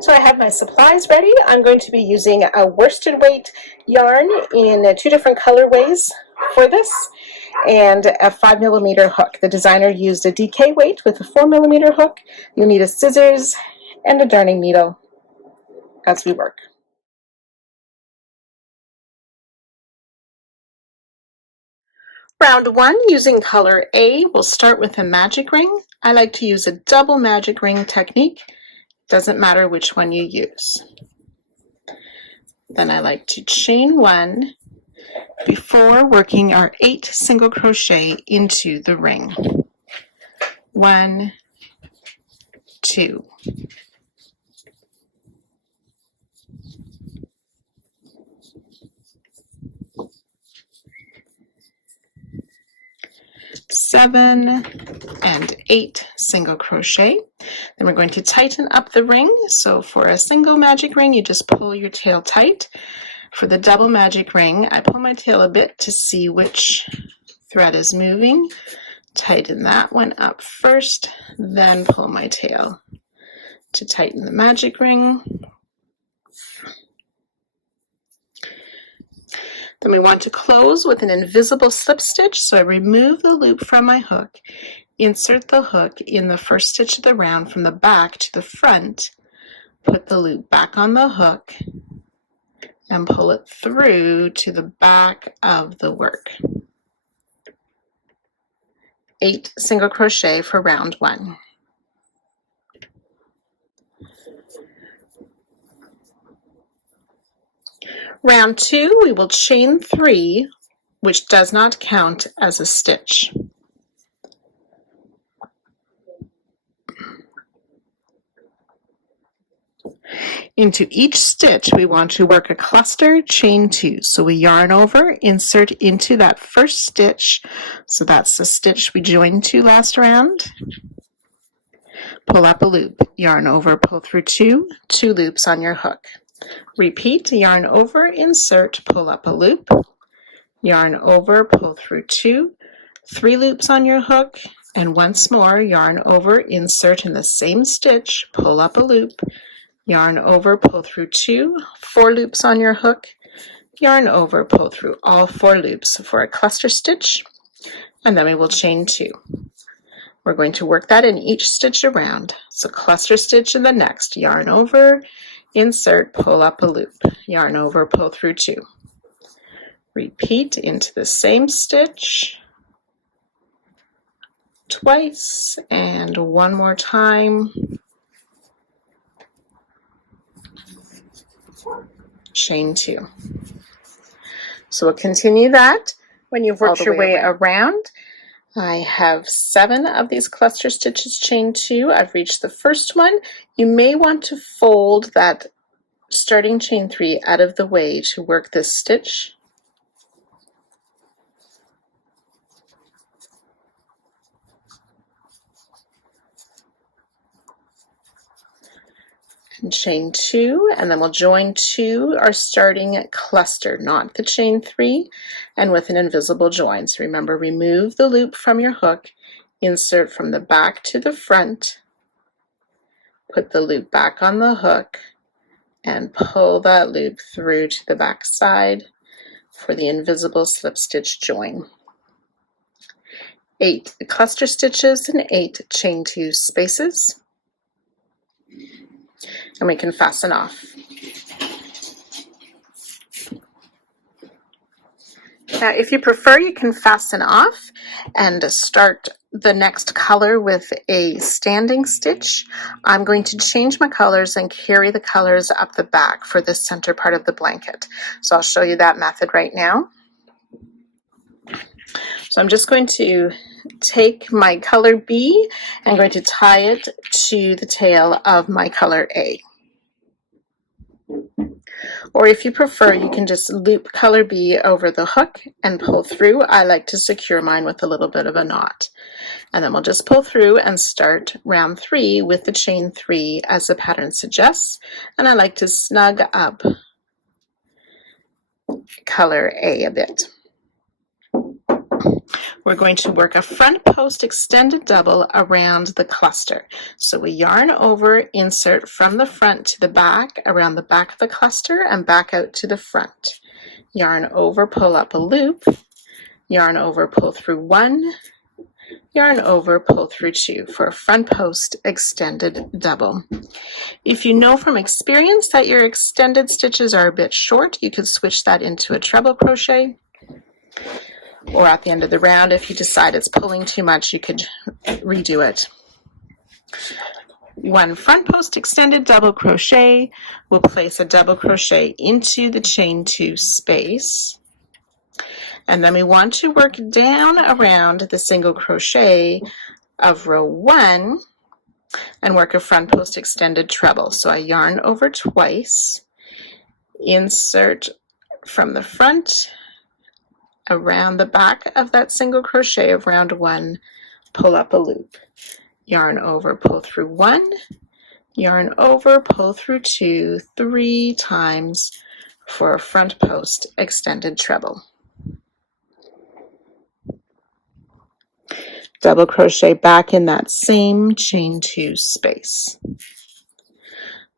So I have my supplies ready. I'm going to be using a worsted weight yarn in 2 different colorways for this, and a 5mm hook. The designer used a DK weight with a 4mm hook. You'll need a scissors and a darning needle as we work. Round 1, using color A, we'll start with a magic ring. I like to use a double magic ring technique. Doesn't matter which one you use. Then I like to chain 1 before working our 8 single crochet into the ring. 1, 2. Seven and 8 single crochet. Then we're going to tighten up the ring. So for a single magic ring, you just pull your tail tight. For the double magic ring, I pull my tail a bit to see which thread is moving. Tighten that one up first, then pull my tail to tighten the magic ring. Then we want to close with an invisible slip stitch, so I remove the loop from my hook, insert the hook in the first stitch of the round from the back to the front, put the loop back on the hook, and pull it through to the back of the work. 8 single crochet for round 1. Round 2, we will chain 3, which does not count as a stitch. Into each stitch, we want to work a cluster, chain 2. So we yarn over, insert into that first stitch. So that's the stitch we joined to last round. Pull up a loop, yarn over, pull through 2 loops on your hook. Repeat, yarn over, insert, pull up a loop, yarn over, pull through 2, 3 loops on your hook, and once more, yarn over, insert in the same stitch, pull up a loop, yarn over, pull through 2, 4 loops on your hook, yarn over, pull through all 4 loops for a cluster stitch, and then we will chain 2. We're going to work that in each stitch around. So cluster stitch in the next, yarn over, insert, pull up a loop, yarn over, pull through 2. Repeat into the same stitch twice and one more time. Chain 2. So we'll continue that when you've worked your way around. I have 7 of these cluster stitches chain 2. I've reached the first one. You may want to fold that starting chain 3 out of the way to work this stitch. And chain 2, and then we'll join 2 our starting cluster, not the chain 3, and with an invisible join. So remember, remove the loop from your hook, insert from the back to the front, put the loop back on the hook, and pull that loop through to the back side for the invisible slip stitch join. 8 cluster stitches and 8 chain 2 spaces, and we can fasten off. Now, if you prefer, you can fasten off and start the next color with a standing stitch. I'm going to change my colors and carry the colors up the back for the center part of the blanket. So I'll show you that method right now. So I'm just going to take my color B and I'm going to tie it to the tail of my color A. Or if you prefer, you can just loop color B over the hook and pull through. I like to secure mine with a little bit of a knot. And then we'll just pull through and start round 3 with the chain 3 as the pattern suggests. And I like to snug up color A a bit. we're going to work a front post extended double around the cluster. So we yarn over, insert from the front to the back, around the back of the cluster, and back out to the front. Yarn over, pull up a loop, yarn over, pull through 1, yarn over, pull through 2 for a front post extended double. If you know from experience that your extended stitches are a bit short, you could switch that into a treble crochet. Or at the end of the round, if you decide it's pulling too much, you could redo it. 1 front post extended double crochet. We'll place a double crochet into the chain 2 space. And then we want to work down around the single crochet of row 1 and work a front post extended treble. So I yarn over twice, insert from the front, around the back of that single crochet of round 1, pull up a loop, yarn over, pull through 1, yarn over, pull through 2, 3 times for a front post extended treble. Double crochet back in that same chain 2 space.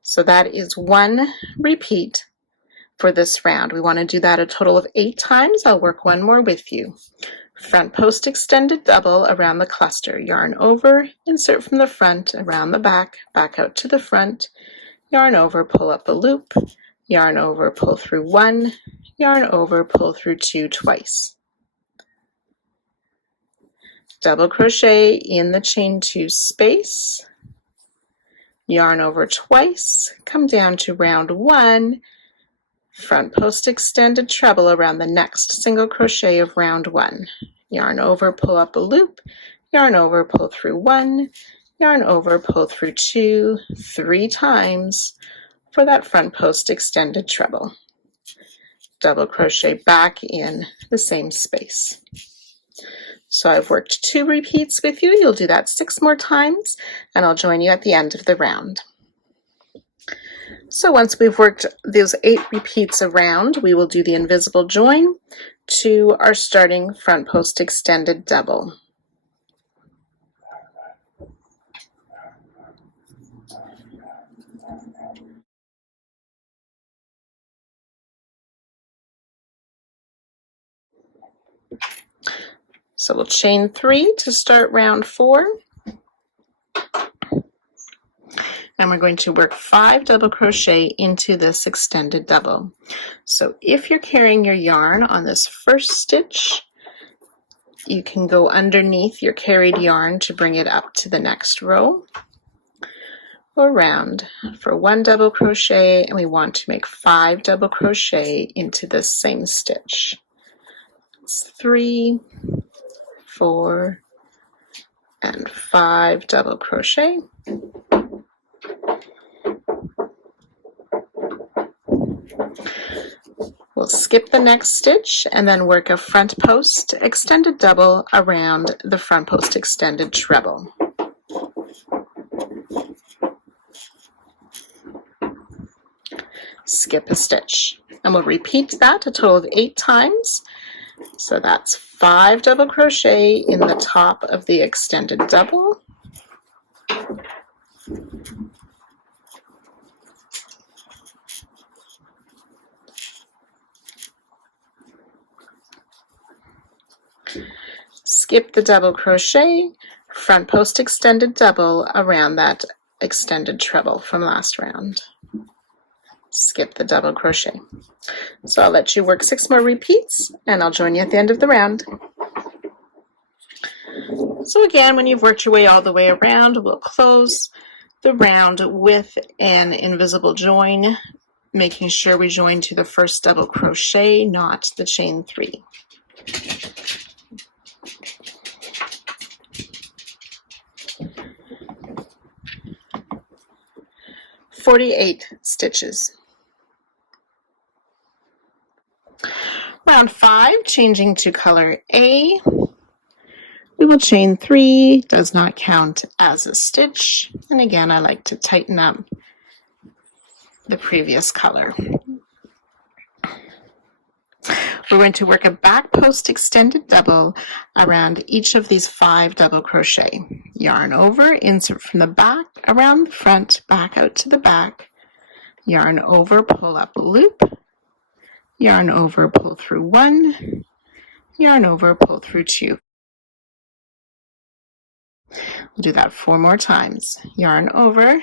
So that is 1 repeat for this round. We want to do that a total of 8 times. I'll work 1 more with you. Front post extended double around the cluster. Yarn over, insert from the front, around the back, back out to the front, yarn over, pull up a loop, yarn over, pull through 1, yarn over, pull through 2 twice. Double crochet in the chain 2 space, yarn over twice, come down to round 1, front post extended treble around the next single crochet of round 1. Yarn over, pull up a loop, yarn over, pull through 1, yarn over, pull through 2, 3 times for that front post extended treble. Double crochet back in the same space. So I've worked 2 repeats with you. You'll do that 6 more times, and I'll join you at the end of the round. So once we've worked those 8 repeats around, we will do the invisible join to our starting front post extended double. So we'll chain 3 to start round 4. And we're going to work 5 double crochet into this extended double. So if you're carrying your yarn on this first stitch, you can go underneath your carried yarn to bring it up to the next row. Go around for 1 double crochet, and we want to make 5 double crochet into this same stitch. It's 3, 4, and 5 double crochet. We'll skip the next stitch and then work a front post extended double around the front post extended treble. Skip a stitch, and we'll repeat that a total of 8 times. So that's 5 double crochet in the top of the extended double. Skip the double crochet, front post extended double around that extended treble from last round. Skip the double crochet. So I'll let you work 6 more repeats, and I'll join you at the end of the round. So again, when you've worked your way all the way around, we'll close the round with an invisible join, making sure we join to the first double crochet, not the chain 3. "48 stitches. Round 5, changing to color A. We will chain 3, does not count as a stitch. And again, I like to tighten up the previous color. We're going to work a back post extended double around each of these 5 double crochet. Yarn over, insert from the back, around the front, back out to the back, yarn over, pull up a loop, yarn over, pull through 1, yarn over, pull through 2. We'll do that 4 more times. Yarn over,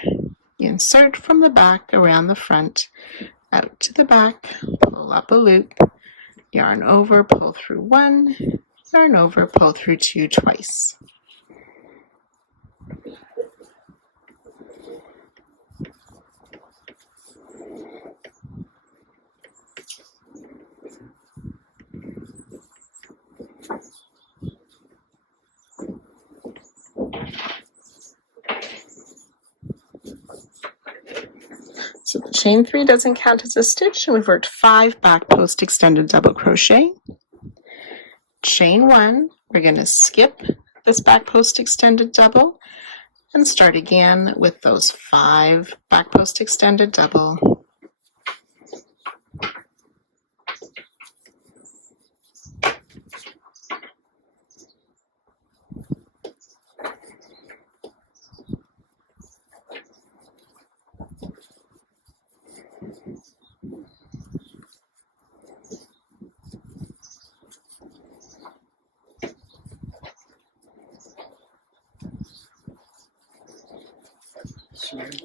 insert from the back, around the front, out to the back, pull up a loop, yarn over, pull through 1, yarn over, pull through 2 twice. So the chain 3 doesn't count as a stitch, and we've worked 5 back post extended double crochet. Chain 1, we're going to skip this back post extended double and start again with those 5 back post extended double.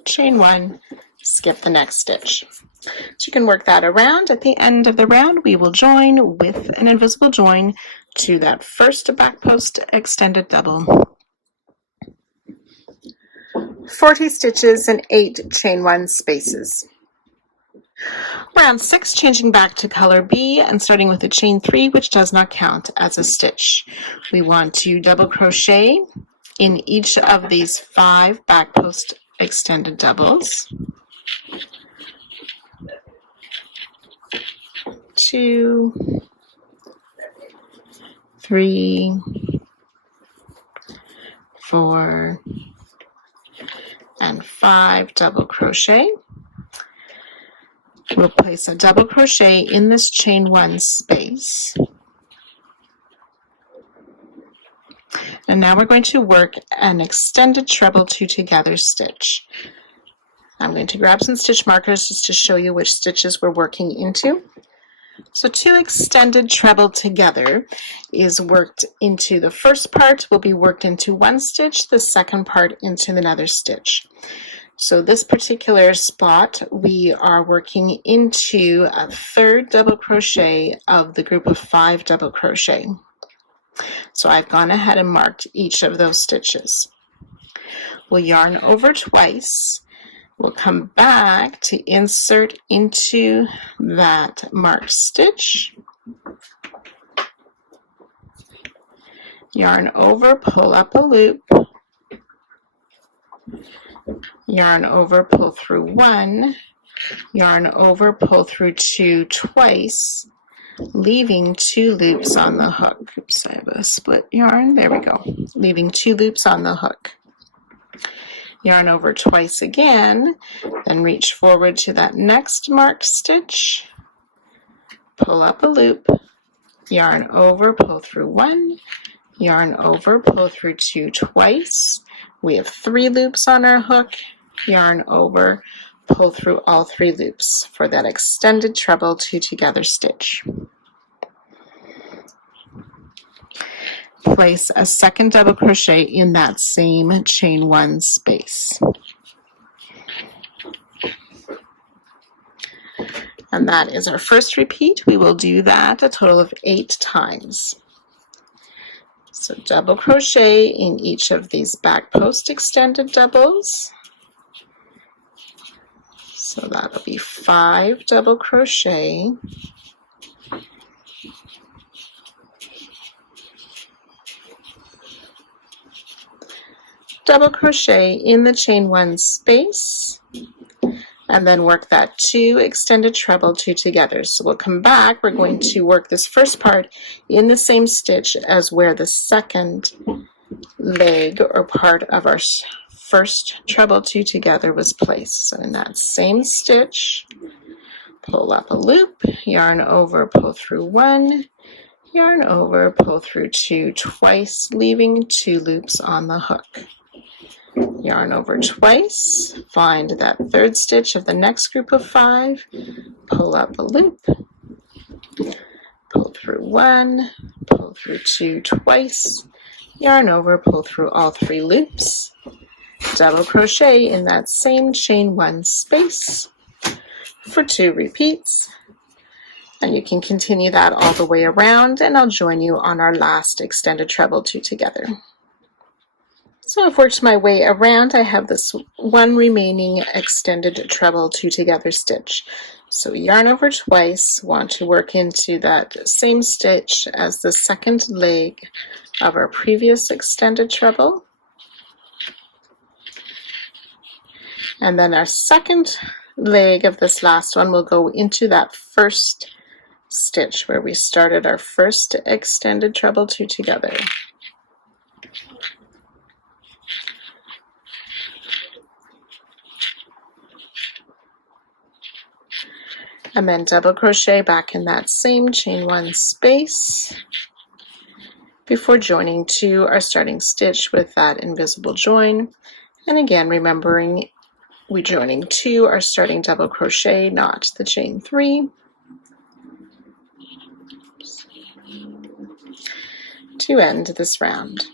Chain 1, skip the next stitch. So you can work that around. At the end of the round, we will join with an invisible join to that first back post extended double. 40 stitches and 8 chain 1 spaces. Round 6, changing back to color B and starting with a chain 3, which does not count as a stitch. We want to double crochet in each of these 5 back post extended doubles. 2, 3, 4, and 5 double crochet. We'll place a double crochet in this chain 1 space. And now we're going to work an extended treble 2 together stitch. I'm going to grab some stitch markers just to show you which stitches we're working into. So 2 extended treble together is worked into the first part, will be worked into 1 stitch, the second part into another stitch. So this particular spot, we are working into a 3rd double crochet of the group of 5 double crochet. So I've gone ahead and marked each of those stitches. We'll yarn over twice. We'll come back to insert into that marked stitch. Yarn over, pull up a loop. Yarn over, pull through 1. Yarn over, pull through 2 twice, leaving 2 loops on the hook. Oops, I have a split yarn. There we go. Leaving 2 loops on the hook. Yarn over twice again, then reach forward to that next marked stitch, pull up a loop, yarn over, pull through 1, yarn over, pull through 2 twice. We have 3 loops on our hook, yarn over, pull through all 3 loops for that extended treble 2 together stitch. Place a second double crochet in that same chain 1 space. And that is our first repeat. We will do that a total of 8 times. So double crochet in each of these back post extended doubles. So that'll be 5 double crochet. Double crochet in the chain 1 space, and then work that 2 extended treble 2 together. So we'll come back, we're going to work this first part in the same stitch as where the second leg or part of our first treble 2 together was placed. So in that same stitch, pull up a loop, yarn over, pull through 1, yarn over, pull through 2 twice, leaving 2 loops on the hook. Yarn over twice, find that 3rd stitch of the next group of 5, pull up a loop, pull through 1, pull through 2 twice, yarn over, pull through all 3 loops, double crochet in that same chain 1 space for 2 repeats, and you can continue that all the way around, and I'll join you on our last extended treble 2 together. So I've worked my way around. I have this one remaining extended treble 2 together stitch. So yarn over twice, want to work into that same stitch as the second leg of our previous extended treble. And then our second leg of this last one will go into that first stitch where we started our first extended treble 2 together. And then double crochet back in that same chain 1 space before joining to our starting stitch with that invisible join. And again, remembering we're joining to our starting double crochet, not the chain 3, to end this round.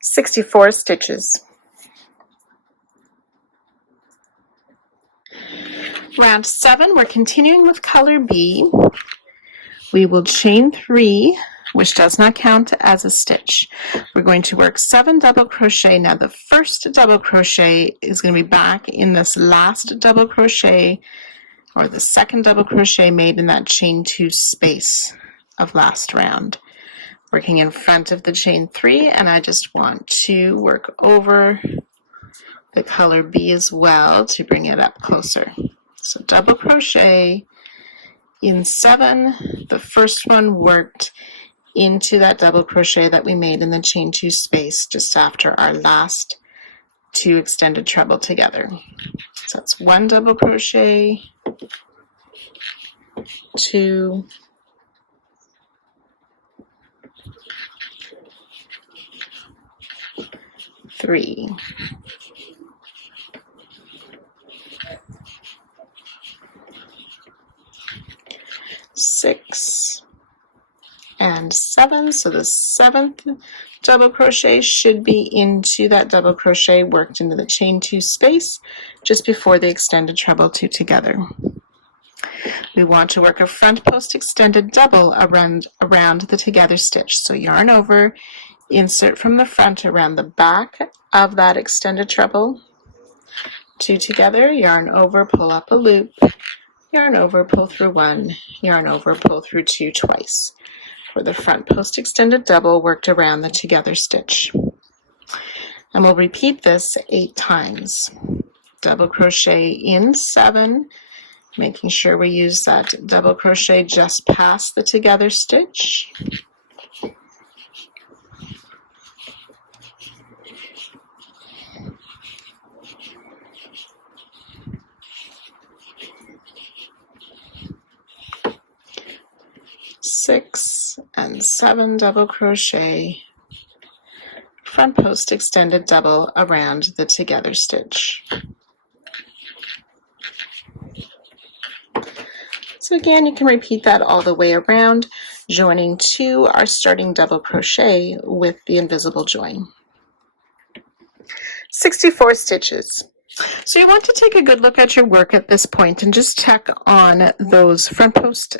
64 stitches. Round 7, we're continuing with color B. We will chain 3, which does not count as a stitch. We're going to work 7 double crochet. Now the first double crochet is going to be back in this last double crochet, or the second double crochet made in that chain 2 space of last round. Working in front of the chain 3, and I just want to work over the color B as well to bring it up closer. So double crochet in 7, the first one worked into that double crochet that we made in the chain 2 space just after our last 2 extended treble together. So that's 1 double crochet, 2, 3, 6, and 7. So the 7th double crochet should be into that double crochet worked into the chain 2 space just before the extended treble 2 together. We want to work a front post extended double around the together stitch. So yarn over, insert from the front around the back of that extended treble 2 together, yarn over, pull up a loop, yarn over, pull through 1, yarn over, pull through 2 twice for the front post extended double worked around the together stitch. And we'll repeat this 8 times. Double crochet in 7, making sure we use that double crochet just past the together stitch. Six and 7 double crochet, front post extended double around the together stitch. So again, you can repeat that all the way around, joining to our starting double crochet with the invisible join. 64 stitches. So you want to take a good look at your work at this point and just check on those front post,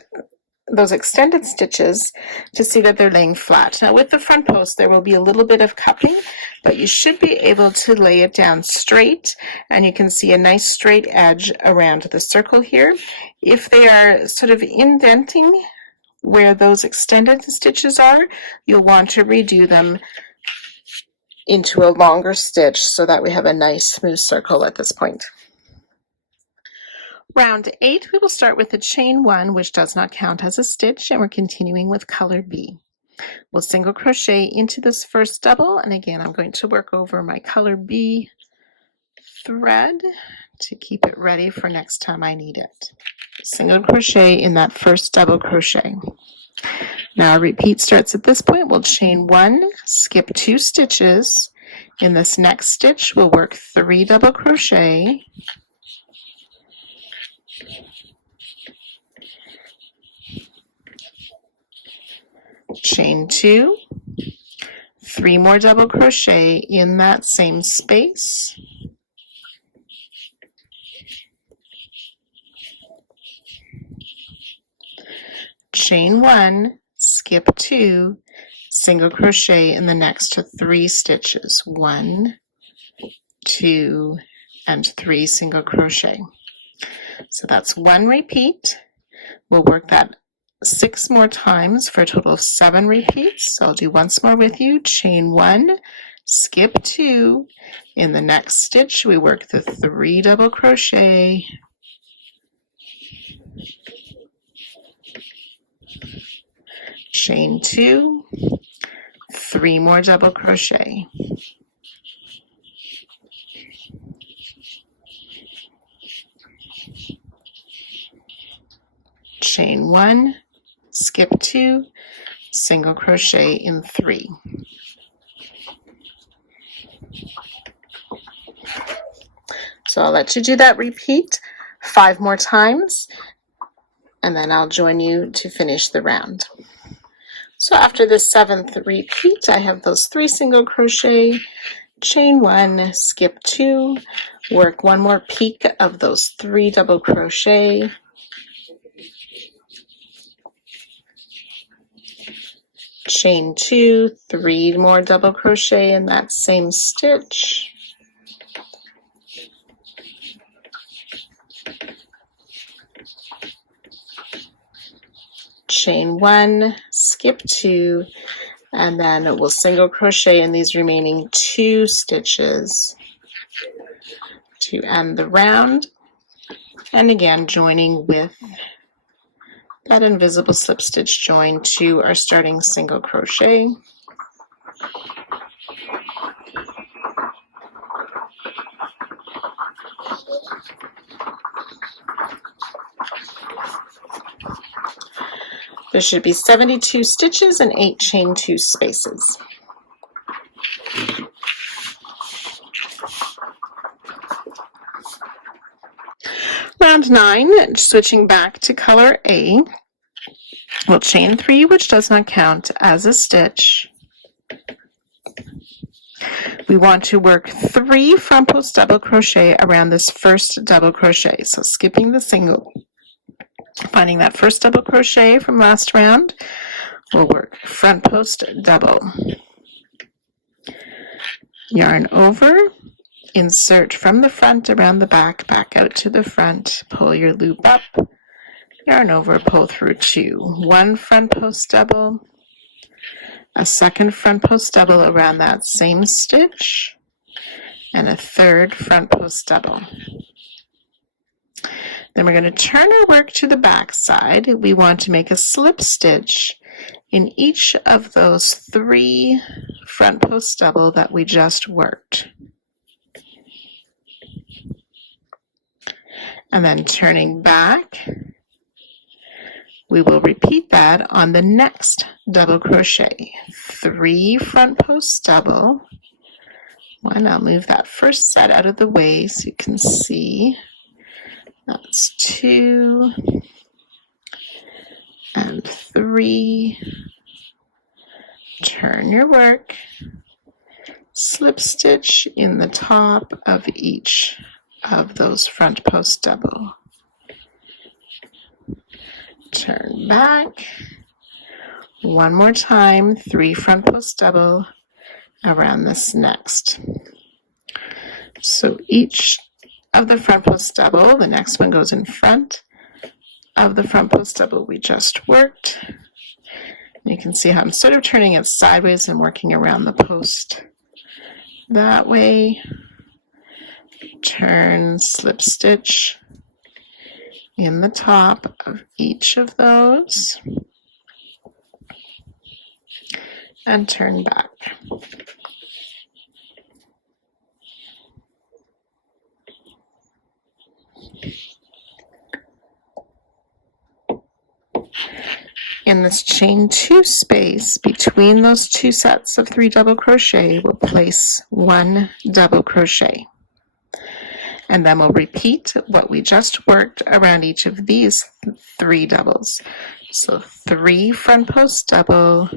those extended stitches to see that they're laying flat. Now with the front post there will be a little bit of cupping, but you should be able to lay it down straight, and you can see a nice straight edge around the circle here. If they are sort of indenting where those extended stitches are, you'll want to redo them into a longer stitch so that we have a nice smooth circle at this point. Round 8, we will start with the chain 1, which does not count as a stitch, and we're continuing with color B. We'll single crochet into this first double, and again I'm going to work over my color B thread to keep it ready for next time I need it. Single crochet in that first double crochet. Now our repeat starts at this point. We'll chain 1, skip 2 stitches. In this next stitch, we'll work 3 double crochet, chain 2, 3 more double crochet in that same space, chain 1, skip 2, single crochet in the next 3 stitches, 1, 2, and 3 single crochet. So that's 1 repeat. We'll work that 6 more times for a total of 7 repeats. So I'll do once more with you. Chain 1, skip 2. In the next stitch, we work the 3 double crochet, chain 2, 3 more double crochet, chain 1, skip 2, single crochet in 3. So I'll let you do that repeat 5 more times, and then I'll join you to finish the round. So after the 7th repeat, I have those 3 single crochet, chain 1, skip 2, work 1 more peak of those 3 double crochet, chain 2, 3 more double crochet in that same stitch, chain 1, skip 2, and then we'll single crochet in these remaining 2 stitches to end the round, and again joining with that invisible slip stitch join to our starting single crochet. There should be 72 stitches and 8 chain 2 spaces. Round 9, switching back to color A, we'll chain 3, which does not count as a stitch. We want to work 3 front post double crochet around this first double crochet. So skipping the single, finding that first double crochet from last round, we'll work front post double. Yarn over, insert from the front around the back, back out to the front, pull your loop up, yarn over, pull through 2. 1 front post double, a second front post double around that same stitch, and a 3rd front post double. Then we're going to turn our work to the back side. We want to make a slip stitch in each of those 3 front post double that we just worked. And then turning back, we will repeat that on the next double crochet. 3 front post double. I'll move that first set out of the way so you can see. That's 2 and 3. Turn your work, slip stitch in the top of each of those front post double. Turn back, 1 more time, 3 front post double around this next. So each of the front post double, the next one goes in front of the front post double we just worked. You can see how I'm sort of turning it sideways and working around the post that way. Turn, slip stitch in the top of each of those, and turn back. In this chain 2 space between those 2 sets of 3 double crochet, we'll place 1 double crochet. And then we'll repeat what we just worked around each of these 3 doubles. So 3 front post double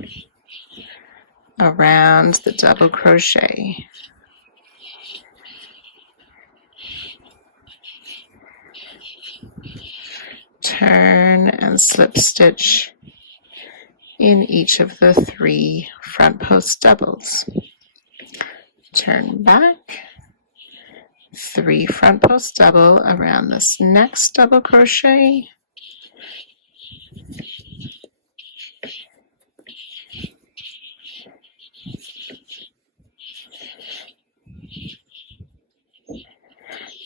around the double crochet. Turn and slip stitch in each of the 3 front post doubles. Turn back, 3 front post double around this next double crochet.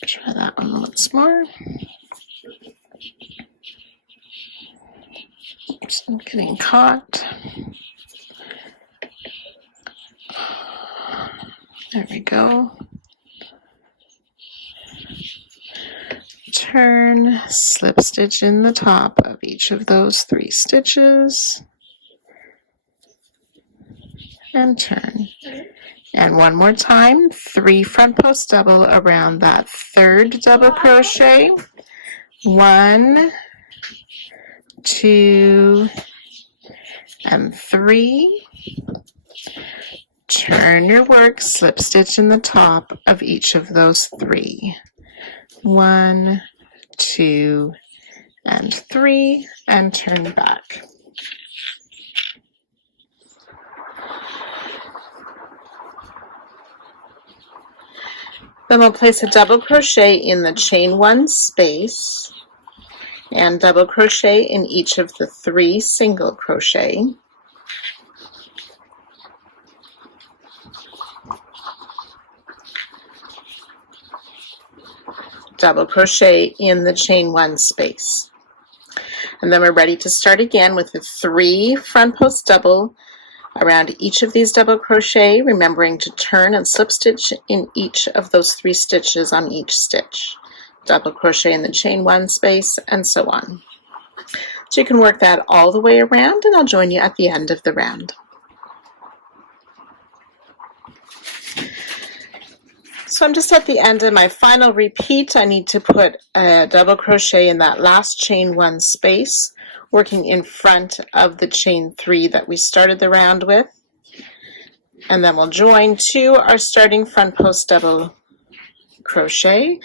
Try that one once more. Oops, I'm getting caught. There we go. Turn, slip stitch in the top of each of those 3 stitches, and turn. And one more time, 3 front post double around that 3rd double crochet. 1, 2, and 3. Turn your work, slip stitch in the top of each of those 3. 1, 2, and 3, and turn back. Then we'll place a double crochet in the chain 1 space and double crochet in each of the 3 single crochet. Double crochet in the chain 1 space. And then we're ready to start again with the 3 front post double around each of these double crochet, remembering to turn and slip stitch in each of those 3 stitches on each stitch. Double crochet in the chain 1 space, and so on. So you can work that all the way around, and I'll join you at the end of the round. So I'm just at the end of my final repeat. I need to put a double crochet in that last chain 1 space, working in front of the chain 3 that we started the round with. And then we'll join to our starting front post double crochet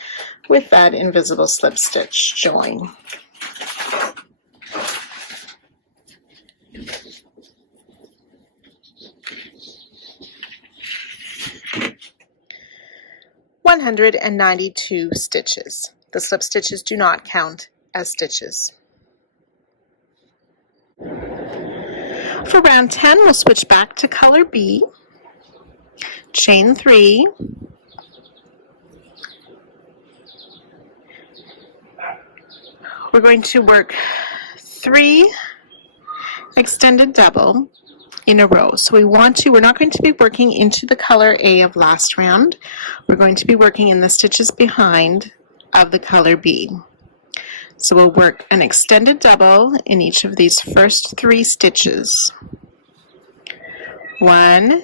with that invisible slip stitch join. (192) stitches. The slip stitches do not count as stitches. For round 10, we'll switch back to color B, chain 3, we're going to work 3 extended double in a row. So we're not going to be working into the color A of last round. We're going to be working in the stitches behind of the color B. So we'll work an extended double in each of these first 3 stitches. 1,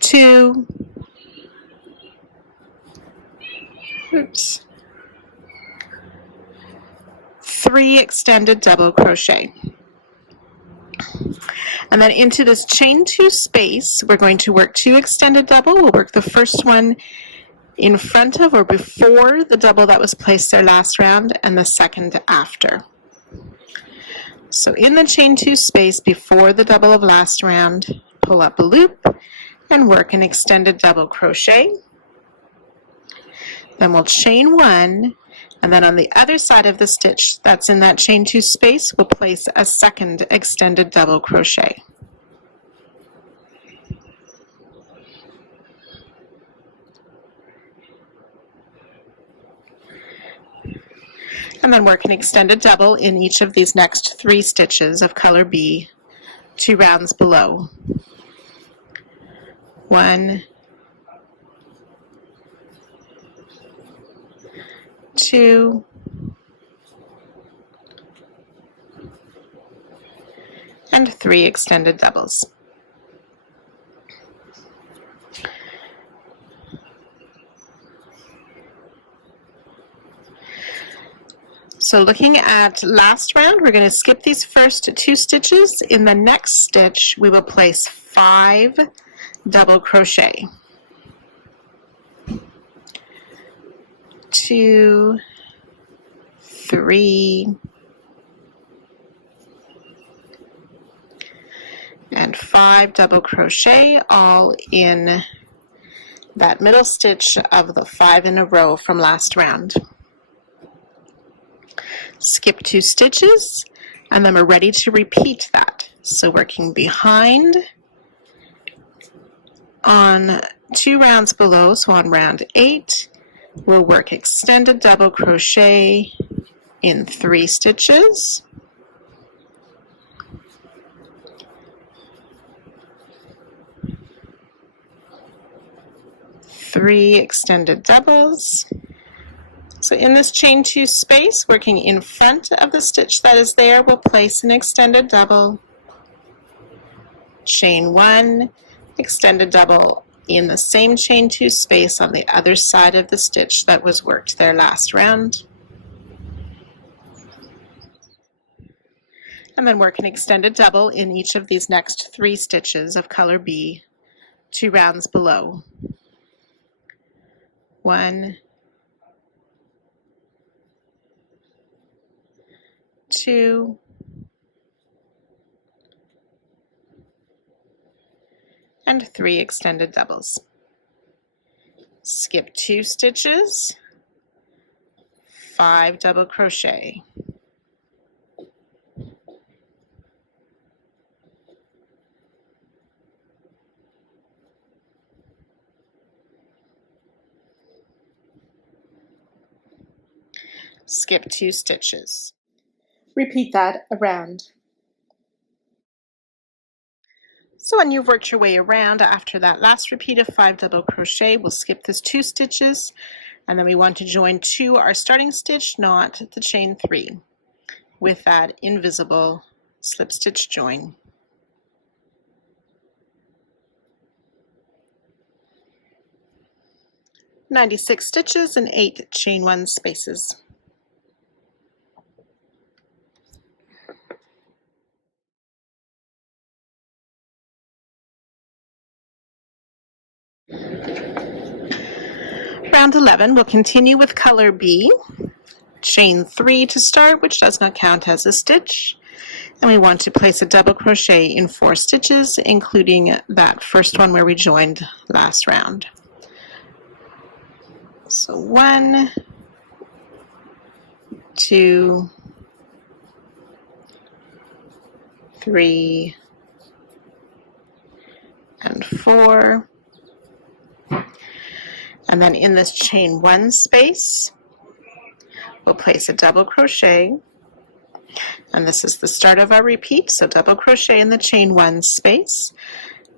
2, oops, 3 extended double crochet. And then into this chain 2 space, we're going to work 2 extended double. We'll work the first one in front of or before the double that was placed there last round, and the second after. So in the chain 2 space before the double of last round, pull up a loop and work an extended double crochet. Then we'll chain 1, and then on the other side of the stitch that's in that chain 2 space, we'll place a second extended double crochet. And then work an extended double in each of these next 3 stitches of color B, 2 rounds below. 1, 2, and 3 extended doubles. So looking at last round, we're going to skip these first 2 stitches. In the next stitch, we will place 5 double crochet. 2, 3, and 5 double crochet, all in that middle stitch of the 5 in a row from last round. Skip 2 stitches, and then we're ready to repeat that. So working behind on 2 rounds below, so on round 8, we'll work extended double crochet in 3 stitches. Three extended doubles. So in this chain 2 space, working in front of the stitch that is there, we'll place an extended double, chain 1, extended double in the same chain 2 space on the other side of the stitch that was worked there last round. And then work an extended double in each of these next 3 stitches of color B, 2 rounds below. 1, 2, and 3 extended doubles. Skip 2 stitches, 5 double crochet. Skip 2 stitches. Repeat that around. So when you've worked your way around after that last repeat of 5 double crochet, we'll skip this 2 stitches, and then we want to join to our starting stitch, not the chain 3, with that invisible slip stitch join. .96 stitches and 8 chain 1 spaces. Round 11, we'll continue with color B, chain 3 to start, which does not count as a stitch, and we want to place a double crochet in 4 stitches, including that first one where we joined last round. So 1, 2, 3, and 4. And then in this chain 1 space, we'll place a double crochet, and this is the start of our repeat, so double crochet in the chain 1 space,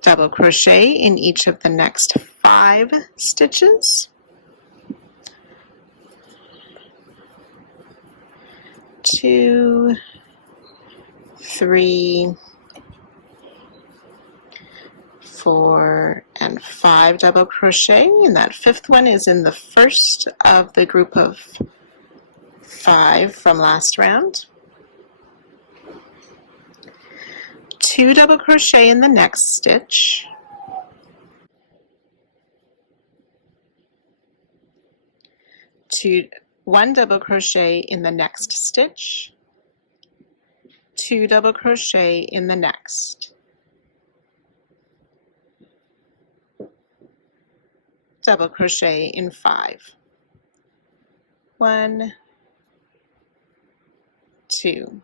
double crochet in each of the next 5 stitches, 2, 3, 4, and 5 double crochet, and that 5th one is in the first of the group of 5 from last round. 2 double crochet in the next stitch, 1 double crochet in the next stitch, 2 double crochet in the next, double crochet in 5, 1, 2,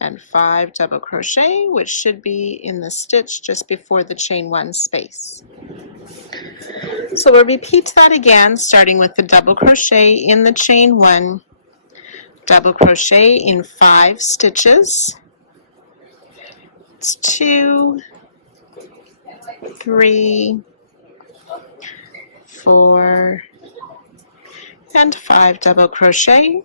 and 5 double crochet, which should be in the stitch just before the chain 1 space. So we'll repeat that again, starting with the double crochet in the chain 1, double crochet in 5 stitches. It's 2, 3, 4, and 5 double crochet,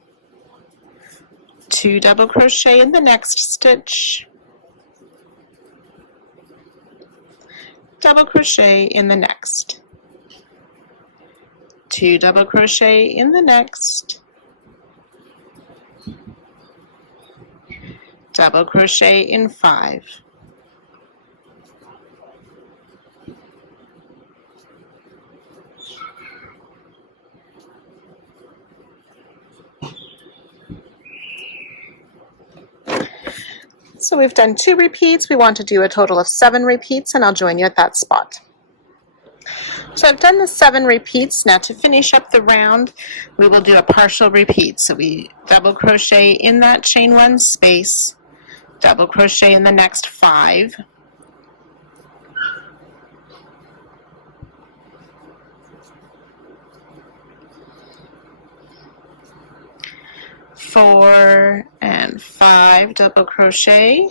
2 double crochet in the next stitch, double crochet in the next, 2 double crochet in the next, double crochet in 5, so we've done 2 repeats. We want to do a total of 7 repeats, and I'll join you at that spot. So I've done the 7 repeats. Now to finish up the round, we will do a partial repeat. So we double crochet in that chain 1 space, double crochet in the next 5, four and 5 double crochet,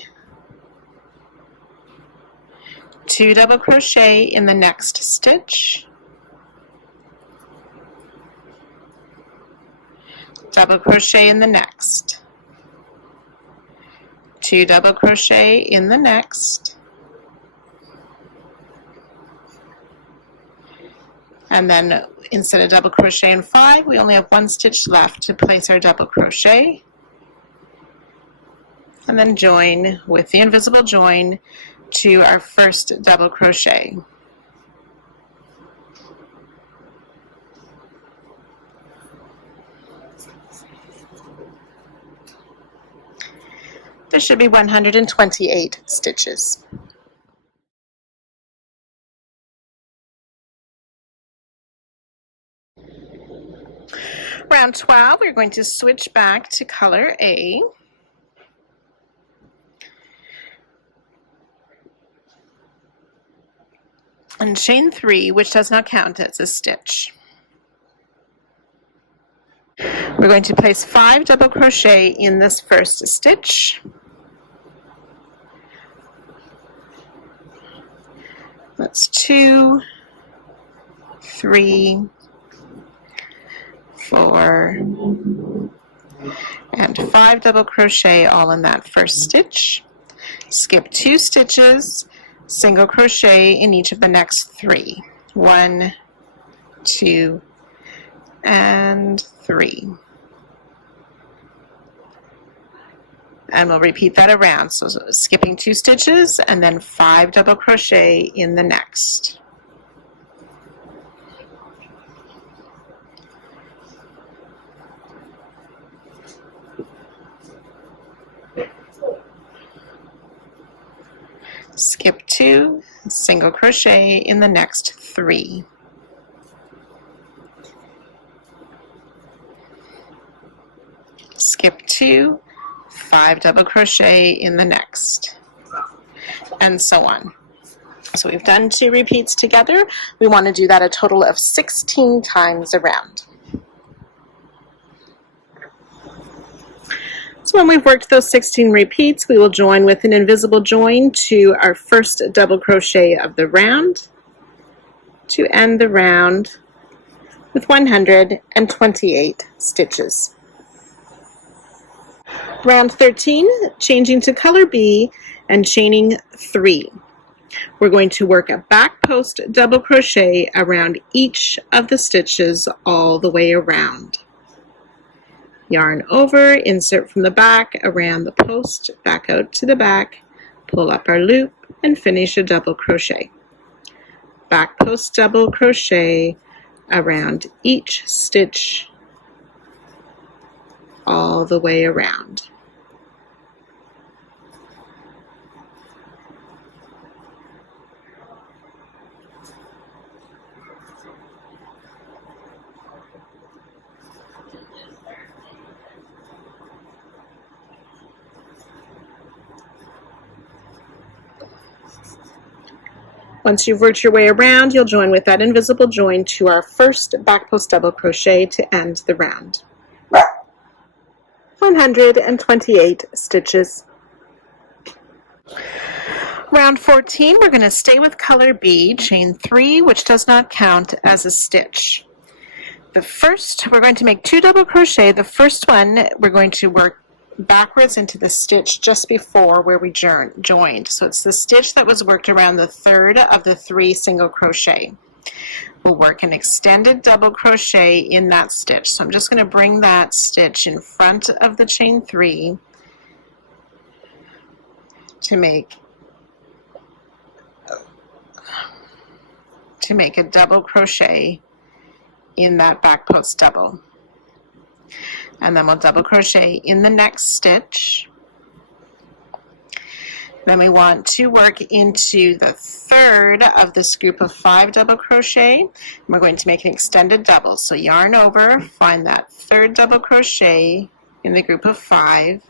2 double crochet in the next stitch, double crochet in the next, 2 double crochet in the next, and then instead of double crochet in 5, we only have 1 stitch left to place our double crochet, and then join with the invisible join to our first double crochet. There should be 128 stitches. Round 12, we're going to switch back to color A. And chain 3, which does not count as a stitch. We're going to place 5 double crochet in this first stitch. That's 2, 3, 4, and 5 double crochet all in that first stitch. Skip 2 stitches, single crochet in each of the next 3. 1, 2, and 3. And we'll repeat that around. So skipping 2 stitches and then 5 double crochet in the next. Skip 2, single crochet in the next 3. Skip 2, 5 double crochet in the next, and so on. So we've done 2 repeats together. We want to do that a total of 16 times around. So when we've worked those 16 repeats, we will join with an invisible join to our first double crochet of the round to end the round with 128 stitches. Round 13, changing to color B and chaining 3. We're going to work a back post double crochet around each of the stitches all the way around. Yarn over, insert from the back, around the post, back out to the back, pull up our loop, and finish a double crochet. Back post double crochet around each stitch all the way around. Once you've worked your way around, you'll join with that invisible join to our first back post double crochet to end the round. 128 stitches. Round 14, we're going to stay with color B, chain 3, which does not count as a stitch. we're going to make 2 double crochet. The first one, we're going to work backwards into the stitch just before where we joined. So it's the stitch that was worked around the third of the 3 single crochet. We'll work an extended double crochet in that stitch. So I'm just going to bring that stitch in front of the chain 3 to make a double crochet in that back post double. And then we'll double crochet in the next stitch. Then we want to work into the third of this group of 5 double crochet. And we're going to make an extended double. So yarn over, find that third double crochet in the group of 5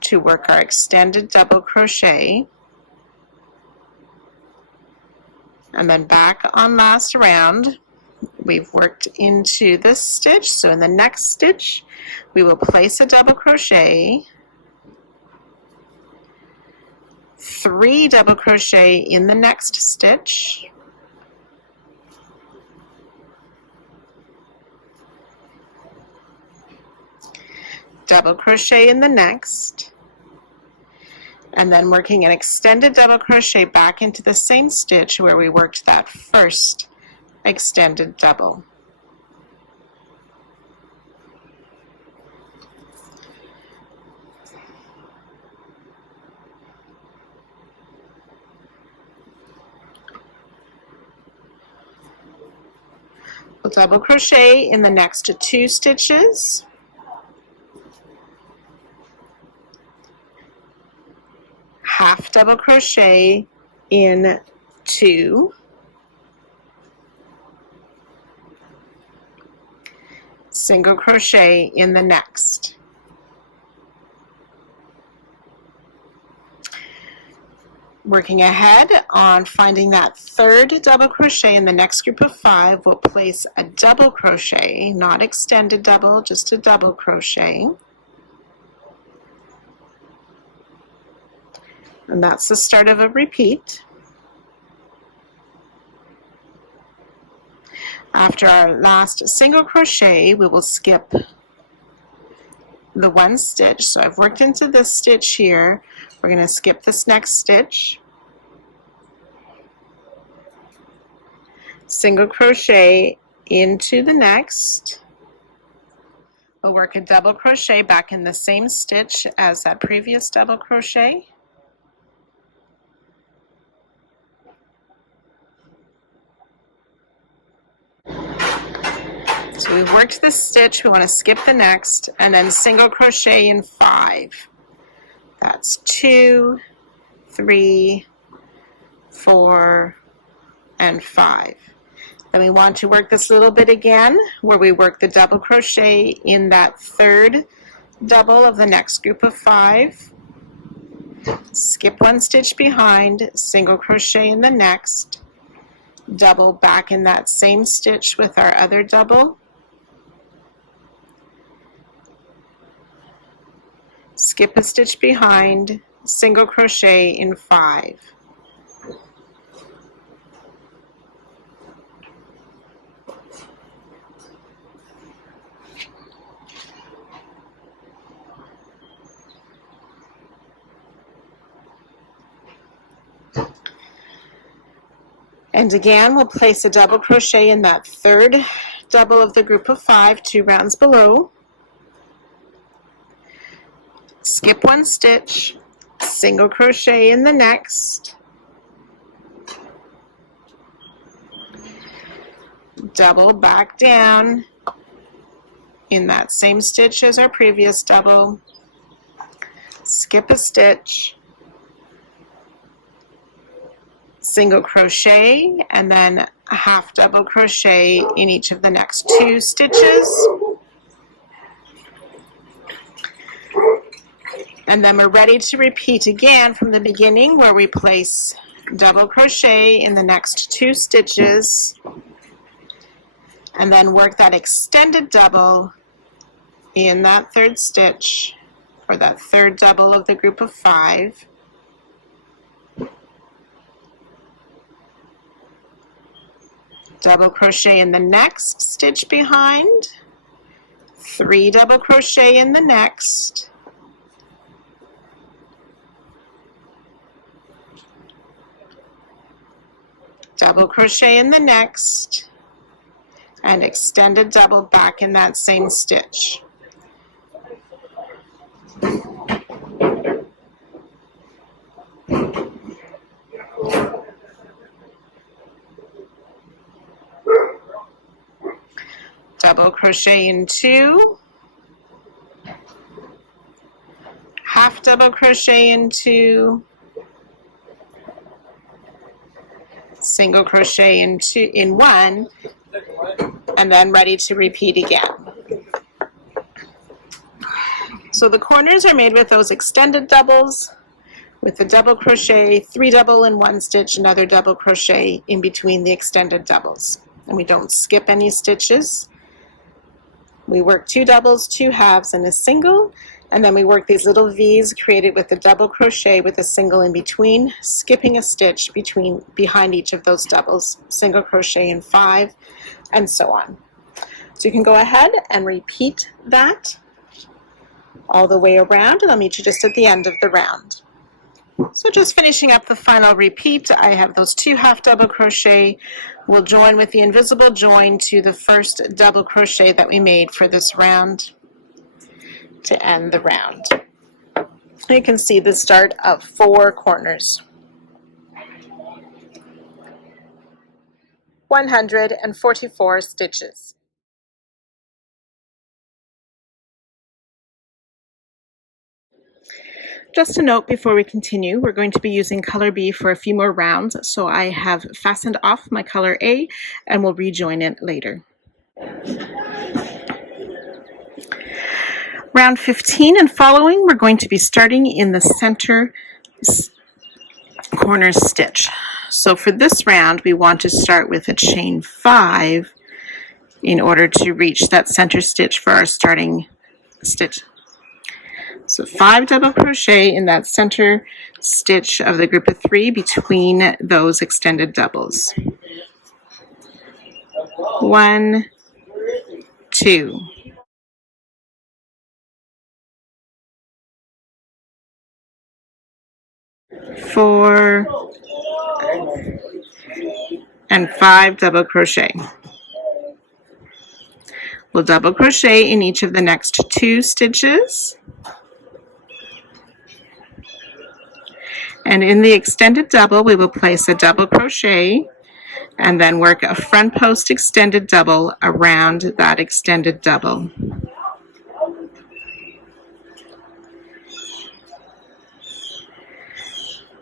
to work our extended double crochet. And then back on last round, we've worked into this stitch. So in the next stitch, we will place a double crochet, 3 double crochet in the next stitch, double crochet in the next, and then working an extended double crochet back into the same stitch where we worked that first extended double. We'll double crochet in the next 2 stitches, half double crochet in 2, single crochet in the next. Working ahead on finding that third double crochet in the next group of 5, we'll place a double crochet, not extended double, just a double crochet. And that's the start of a repeat. After our last single crochet, we will skip the 1 stitch. So I've worked into this stitch here. We're going to skip this next stitch, single crochet into the next. We'll work a double crochet back in the same stitch as that previous double crochet. So we've worked this stitch, we want to skip the next, and then single crochet in 5. That's 2, 3, 4, and 5. Then we want to work this little bit again, where we work the double crochet in that third double of the next group of 5. Skip 1 stitch behind, single crochet in the next, double back in that same stitch with our other double, skip a stitch behind, single crochet in 5. And again, we'll place a double crochet in that third double of the group of 5, 2 rounds below. Skip 1 stitch, single crochet in the next, double back down in that same stitch as our previous double, skip a stitch, single crochet, and then a half double crochet in each of the next 2 stitches. And then we're ready to repeat again from the beginning, where we place double crochet in the next 2 stitches and then work that extended double in that third stitch, or that third double of the group of 5. double crochet in the next stitch behind, 3 double crochet in the next, double crochet in the next, and extended double back in that same stitch. Double crochet in 2, half double crochet in 2, single crochet in 1, and then ready to repeat again. So the corners are made with those extended doubles, with the double crochet, 3 double in 1 stitch, another double crochet in between the extended doubles. And we don't skip any stitches. We work 2 doubles, 2 halves, and a single, and then we work these little V's created with the double crochet with a single in between, skipping a stitch behind each of those doubles, single crochet in 5, and so on. So you can go ahead and repeat that all the way around, and I'll meet you just at the end of the round. So just finishing up the final repeat, I have those 2 half double crochet. We'll join with the invisible join to the first double crochet that we made for this round to end the round. You can see the start of 4 corners. 144 stitches. Just a note before we continue, we're going to be using color B for a few more rounds, so I have fastened off my color A and we'll rejoin it later. Round 15 and following, we're going to be starting in the center corner stitch. So for this round, we want to start with a chain 5 in order to reach that center stitch for our starting stitch. So 5 double crochet in that center stitch of the group of 3 between those extended doubles. 1, 2. 4 and 5 double crochet. We'll double crochet in each of the next 2 stitches. And in the extended double, we will place a double crochet and then work a front post extended double around that extended double.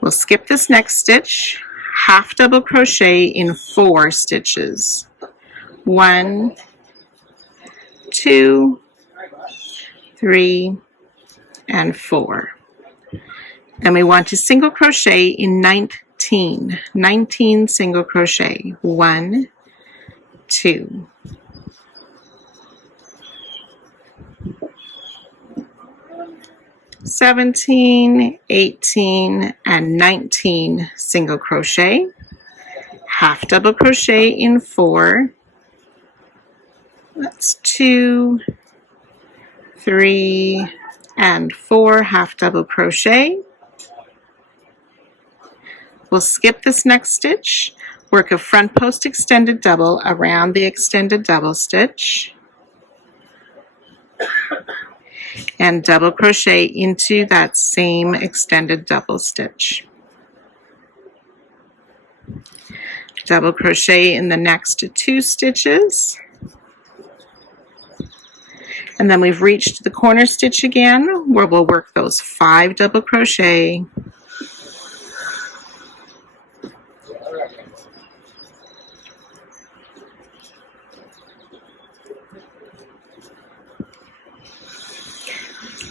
We'll skip this next stitch, half double crochet in 4 stitches. 1, 2, 3, and 4. And we want to single crochet in 19 single crochet. 1, 2. 17, 18, and 19 single crochet. Half double crochet in 4. That's 2, 3, and 4 half double crochet. We'll skip this next stitch, work a front post extended double around the extended double stitch, and double crochet into that same extended double stitch. Double crochet in the next 2 stitches. And then we've reached the corner stitch again, where we'll work those 5 double crochet.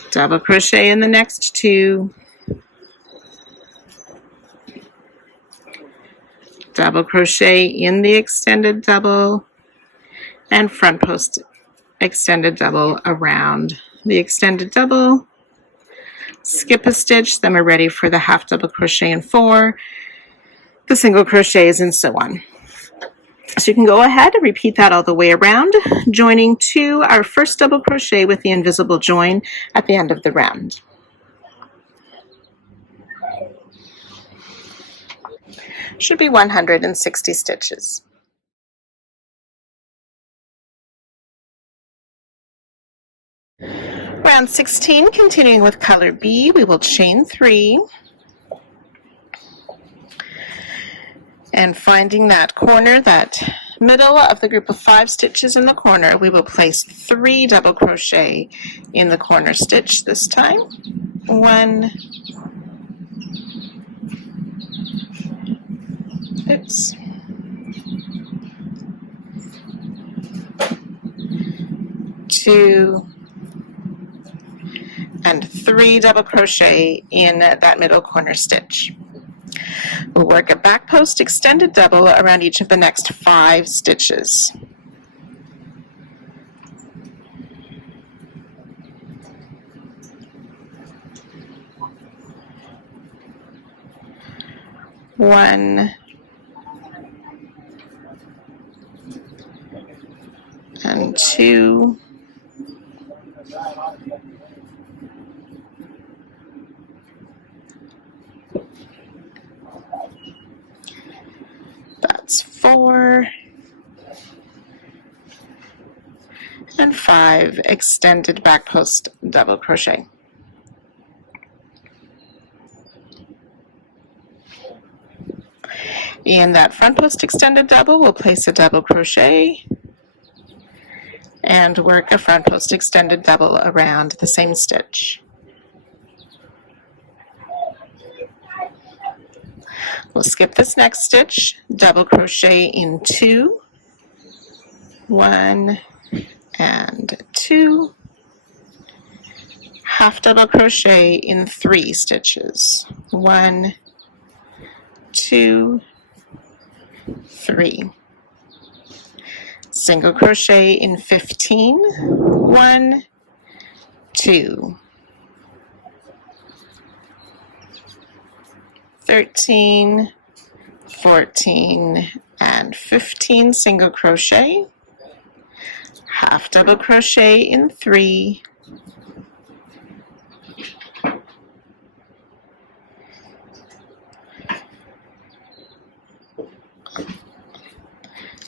Double crochet in the next 2. Double crochet in the extended double and front post extended double around the extended double. Skip a stitch, then we're ready for the half double crochet in 4, the single crochets, and so on. So you can go ahead and repeat that all the way around, joining to our first double crochet with the invisible join at the end of the round. Should be 160 stitches. Round 16, continuing with color B, we will chain 3. And finding that corner, that middle of the group of 5 stitches in the corner, we will place 3 double crochet in the corner stitch this time. 1, oops, 2, and 3 double crochet in that middle corner stitch. We'll work a back post extended double around each of the next 5 stitches. One and 2, that's 4 and 5 extended back post double crochet. In that front post extended double, we'll place a double crochet and work a front post extended double around the same stitch. We'll skip this next stitch, double crochet in 2, 1 and 2, half double crochet in 3 stitches, 1, 2, 3, single crochet in 15, 1, 2, 13, 14, and 15 single crochet, half double crochet in 3,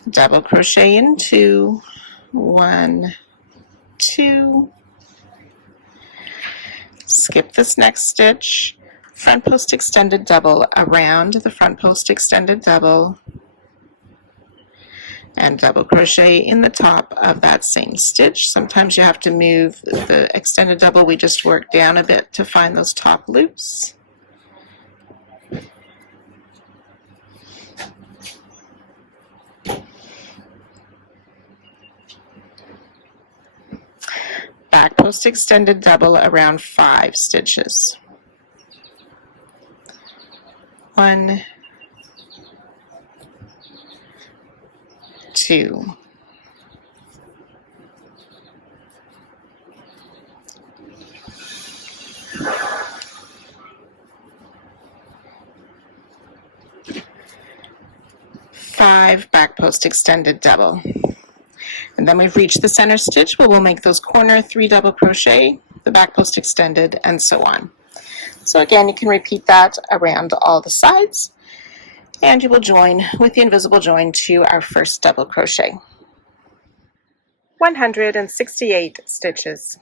double crochet in 2, 1, 2, skip this next stitch, front post extended double around the front post extended double, and double crochet in the top of that same stitch. Sometimes you have to move the extended double we just worked down a bit to find those top loops. Back post extended double around 5 stitches. 1, 2, 5 back post extended double. And then we've reached the center stitch where we'll make those corner 3 double crochet, the back post extended, and so on. So again, you can repeat that around all the sides, and you will join with the invisible join to our first double crochet. 168 stitches.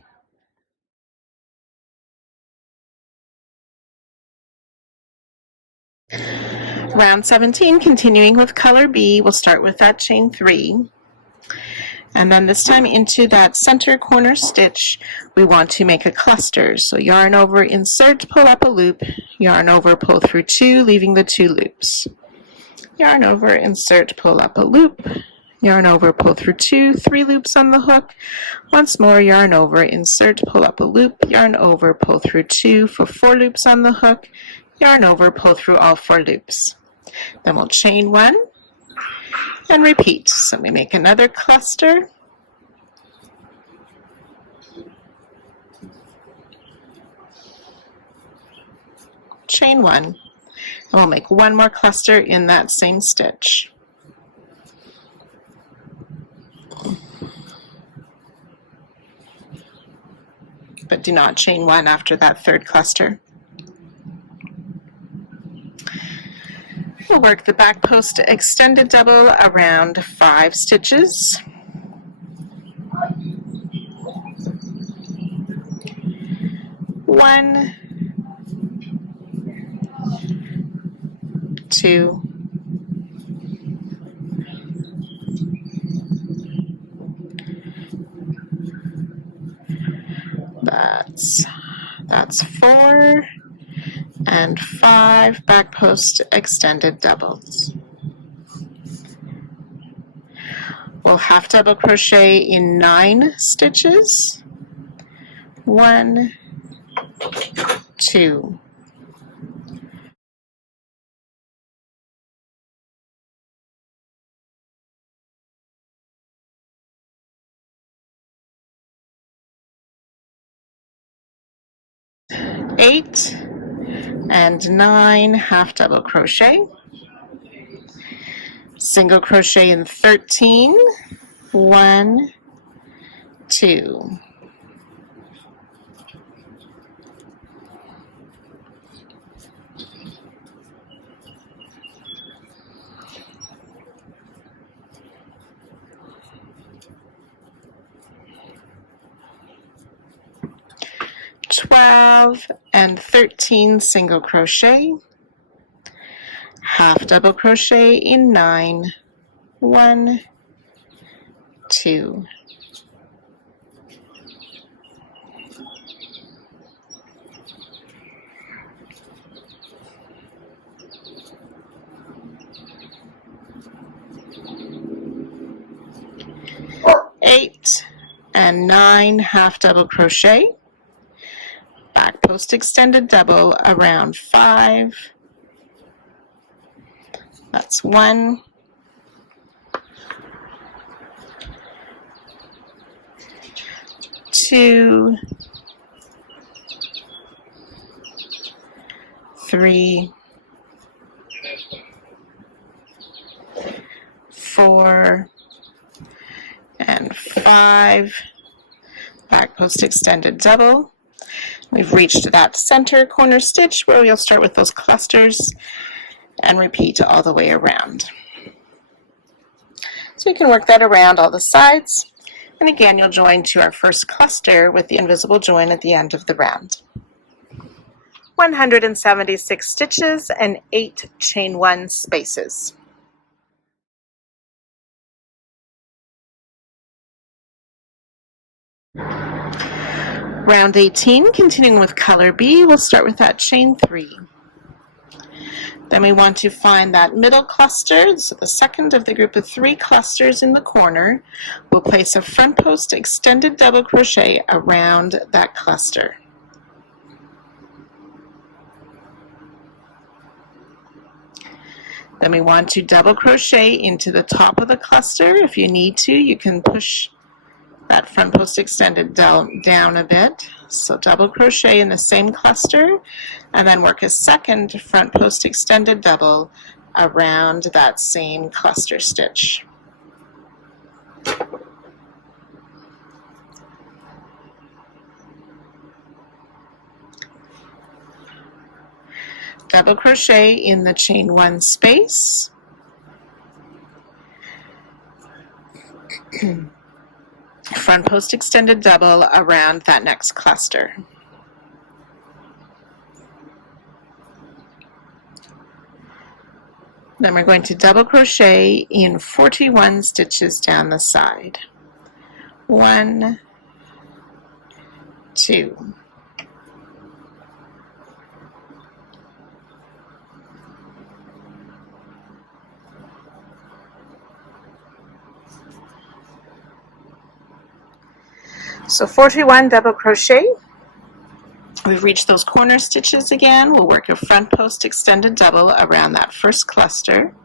Round 17, continuing with color B, we'll start with that chain 3. And then this time into that center corner stitch, we want to make a cluster. So yarn over, insert, pull up a loop, yarn over, pull through 2, leaving the 2 loops. Yarn over, insert, pull up a loop, yarn over, pull through 2, 3 loops on the hook. Once more, yarn over, insert, pull up a loop, yarn over, pull through 2 for 4 loops on the hook, yarn over, pull through all 4 loops. Then we'll chain 1 and repeat. So we make another cluster, chain 1, and we'll make one more cluster in that same stitch. but do not chain 1 after that third cluster. We'll work the back post extended double around 5 stitches. 1, 2, 4 and 5 back post extended doubles. We'll half double crochet in 9 stitches. 1, 2, 8 and 9 half double crochet, single crochet in 13, 1, 2, 12 and 13 single crochet, half double crochet in 9, 1, 2, 8 and 9 half double crochet, back post extended double around 5, that's 1, 2, 3, 4, and 5, back post extended double. We've reached that center corner stitch where we'll start with those clusters and repeat all the way around. So you can work that around all the sides, and again you'll join to our first cluster with the invisible join at the end of the round. 176 stitches and 8 chain 1 spaces. Round 18, continuing with color B, we'll start with that chain 3. Then we want to find that middle cluster, so the second of the group of 3 clusters in the corner. We'll place a front post extended double crochet around that cluster. Then we want to double crochet into the top of the cluster. If you need to, you can push that front post extended down a bit. So double crochet in the same cluster and then work a second front post extended double around that same cluster stitch. Double crochet in the chain 1 space. Front post extended double around that next cluster. Then we're going to double crochet in 41 stitches down the side. 1, 2, 41 double crochet. We've reached those corner stitches again. We'll work a front post extended double around that first cluster.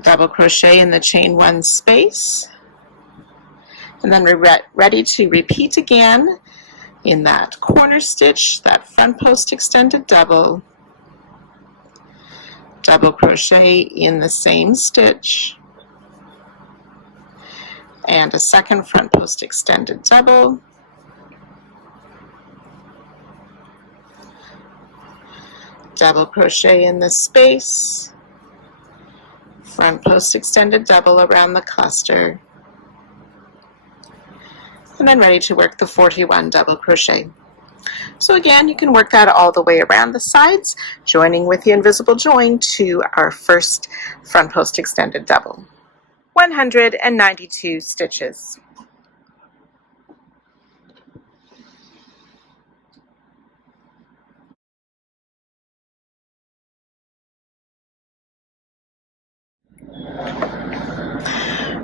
Double crochet in the chain 1 space. And then we're ready to repeat again in that corner stitch, that front post extended double. Double crochet in the same stitch. and a second front post extended double, double crochet in the space, front post extended double around the cluster, and then ready to work the 41 double crochet. So again, you can work that all the way around the sides, joining with the invisible join to our first front post extended double. 192 stitches.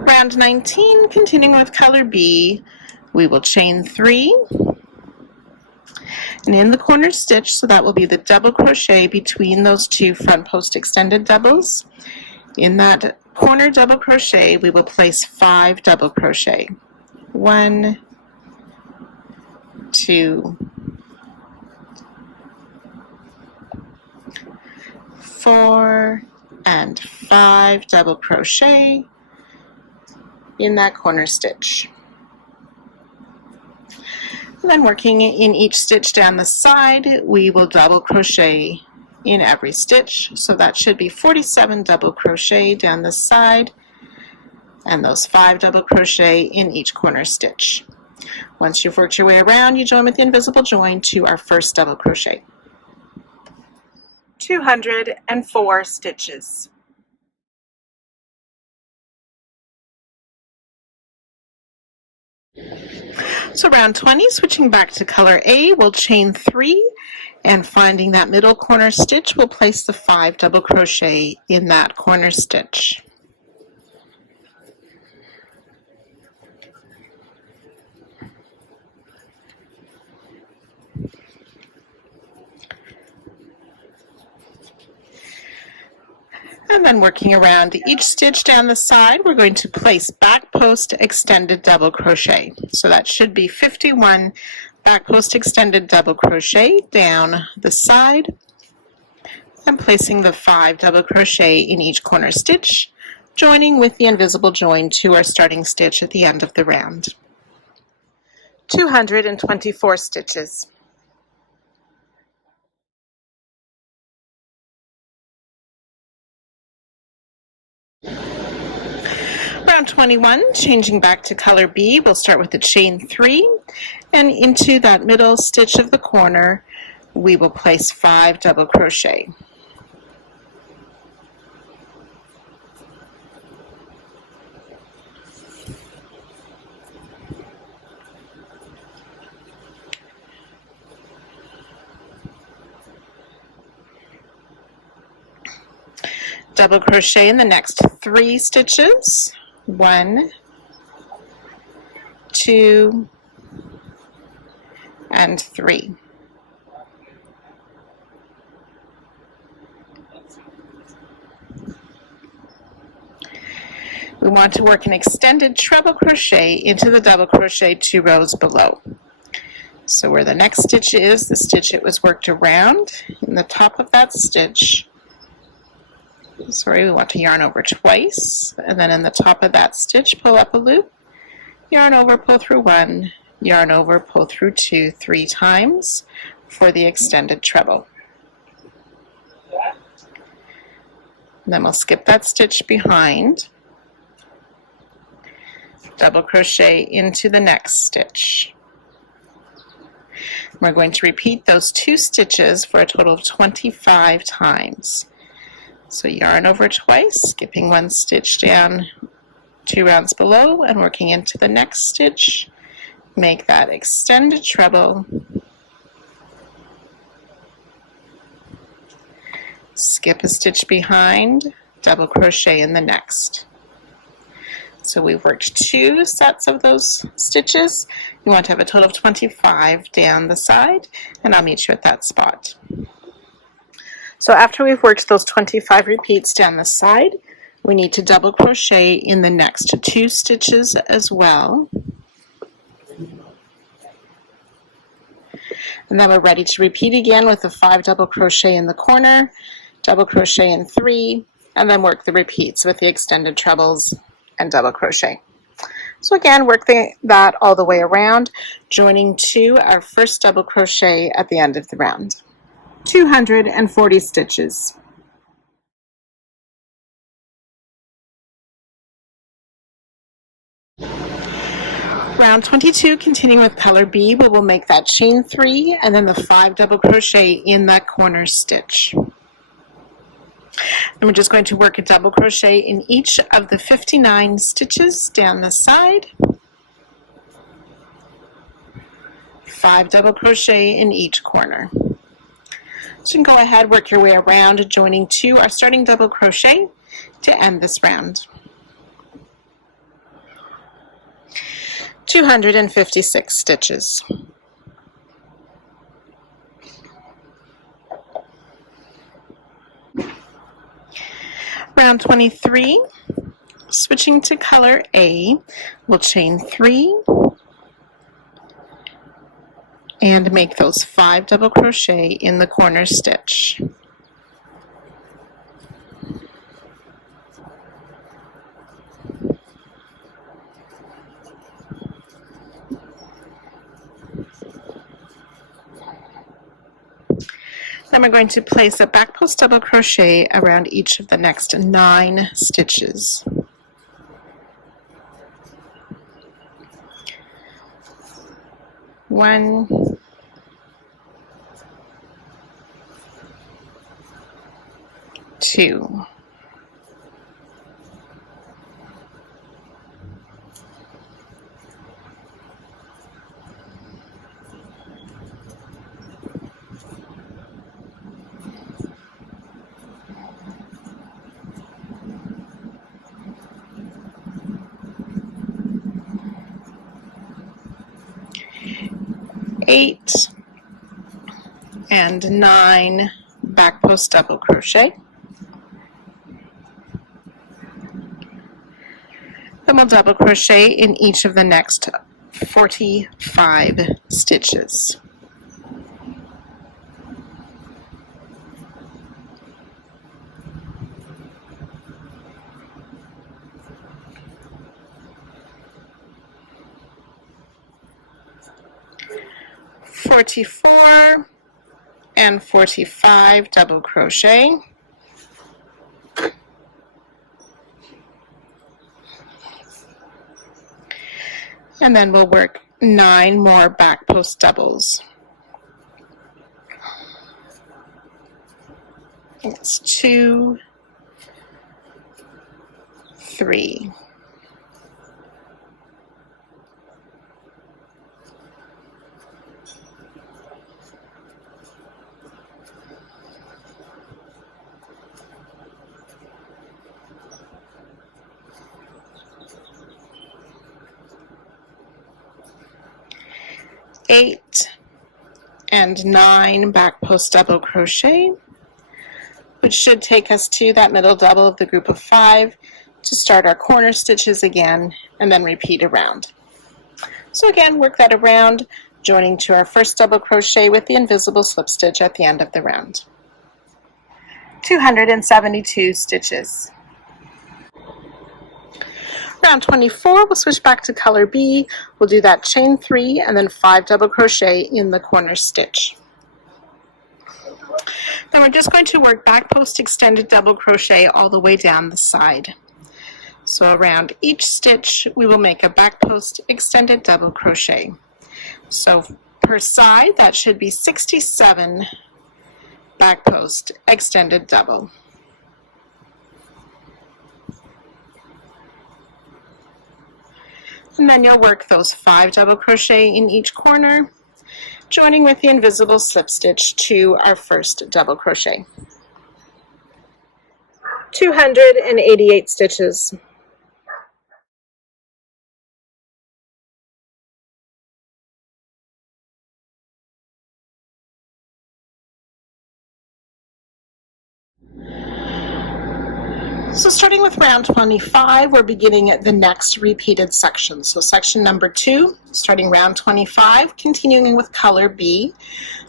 Round 19, continuing with color B, we will chain 3, and in the corner stitch, so that will be the double crochet between those two front post extended doubles. In that corner double crochet, we will place 5 double crochet. 1, 2, 4, and 5 double crochet in that corner stitch. And then working in each stitch down the side, we will double crochet in every stitch. So that should be 47 double crochet down the side and those 5 double crochet in each corner stitch. Once you've worked your way around, you join with the invisible join to our first double crochet. 204 stitches. So round 20, switching back to color A, we'll chain 3, and finding that middle corner stitch, we'll place the 5 double crochet in that corner stitch. And then working around each stitch down the side, we're going to place back post extended double crochet. So that should be 51 back post extended double crochet down the side, and placing the 5 double crochet in each corner stitch, joining with the invisible join to our starting stitch at the end of the round. 224 stitches. Round 21, changing back to color B, we'll start with the chain 3, and into that middle stitch of the corner, we will place 5 double crochet. Double crochet in the next 3 stitches. 1, 2, and 3. We want to work an extended treble crochet into the double crochet 2 rows below. So where the next stitch is, the stitch it was worked around, in the top of that stitch, we want to yarn over twice, and then in the top of that stitch, pull up a loop, yarn over, pull through 1, yarn over, pull through 2, 3 times for the extended treble. And then we'll skip that stitch behind, double crochet into the next stitch. We're going to repeat those 2 stitches for a total of 25 times. So yarn over twice, skipping 1 stitch down 2 rounds below and working into the next stitch. Make that extended treble, skip a stitch behind, double crochet in the next. So we've worked 2 sets of those stitches. You want to have a total of 25 down the side, and I'll meet you at that spot. So after we've worked those 25 repeats down the side, we need to double crochet in the next 2 stitches as well. And then we're ready to repeat again with the 5 double crochet in the corner, double crochet in 3, and then work the repeats with the extended trebles and double crochet. So again, work that all the way around, joining to our first double crochet at the end of the round. 240 stitches. Round 22, continuing with color B, we will make that chain 3 and then the 5 double crochet in that corner stitch. And we're just going to work a double crochet in each of the 59 stitches down the side. 5 double crochet in each corner. So you can go ahead, work your way around, joining to our starting double crochet to end this round. 256 stitches. Round 23, switching to color A, we'll chain 3 and make those 5 double crochet in the corner stitch. Then we're going to place a back post double crochet around each of the next 9 stitches. One, 2, 8 and 9 back post double crochet. Then we'll double crochet in each of the next 45 stitches. .44 and 45 double crochet. And then we'll work 9 more back post doubles. It's 2, 3. Eight and 9 back post double crochet, which should take us to that middle double of the group of 5 to start our corner stitches again and then repeat around. So again, work that around, joining to our first double crochet with the invisible slip stitch at the end of the round. 272 stitches. Round 24, we'll switch back to color B. We'll do that chain 3 and then 5 double crochet in the corner stitch. Then we're just going to work back post extended double crochet all the way down the side. So around each stitch we will make a back post extended double crochet. So per side that should be 67 back post extended double. And then you'll work those 5 double crochet in each corner, joining with the invisible slip stitch to our first double crochet. 288 stitches. So starting with round 25, we're beginning at the next repeated section. So section number 2, starting round 25, continuing with color B,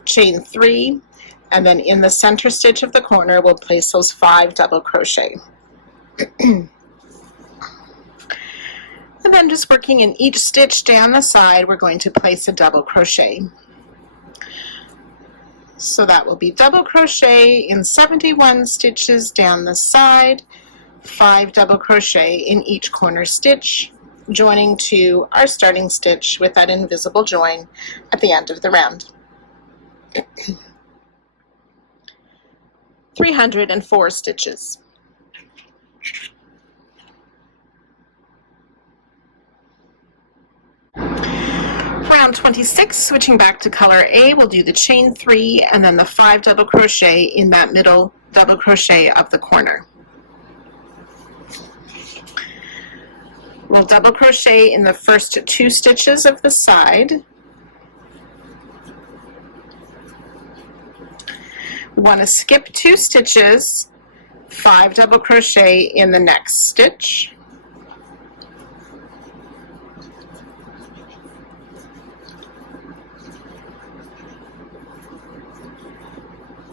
chain 3, and then in the center stitch of the corner, we'll place those 5 double crochet. And And then just working in each stitch down the side, we're going to place a double crochet. So that will be double crochet in 71 stitches down the side, 5 double crochet in each corner stitch, joining to our starting stitch with that invisible join at the end of the round. 304 stitches. Round 26, switching back to color A, we'll do the chain 3 and then the 5 double crochet in that middle double crochet of the corner. We'll double crochet in the first 2 stitches of the side. We want to skip 2 stitches, 5 double crochet in the next stitch.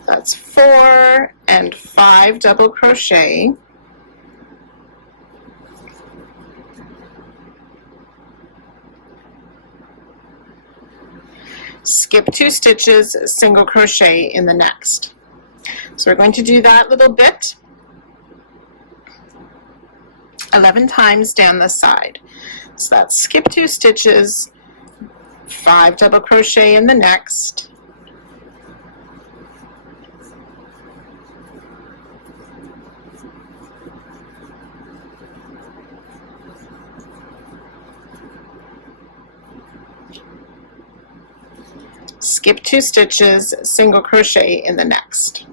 That's 4 and 5 double crochet. Skip 2 stitches, single crochet in the next. So we're going to do that little bit 11 times down the side. So that's skip 2 stitches, 5 double crochet in the next, skip 2 stitches, single crochet in the next.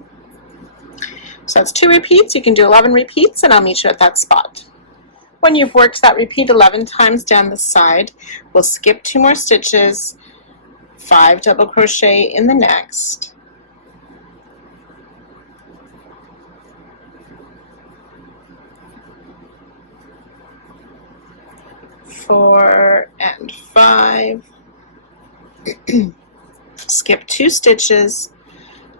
So that's 2 repeats. You can do 11 repeats and I'll meet you at that spot. When you've worked that repeat 11 times down the side, we'll skip 2 more stitches, 5 double crochet in the next, four and 5, skip 2 stitches,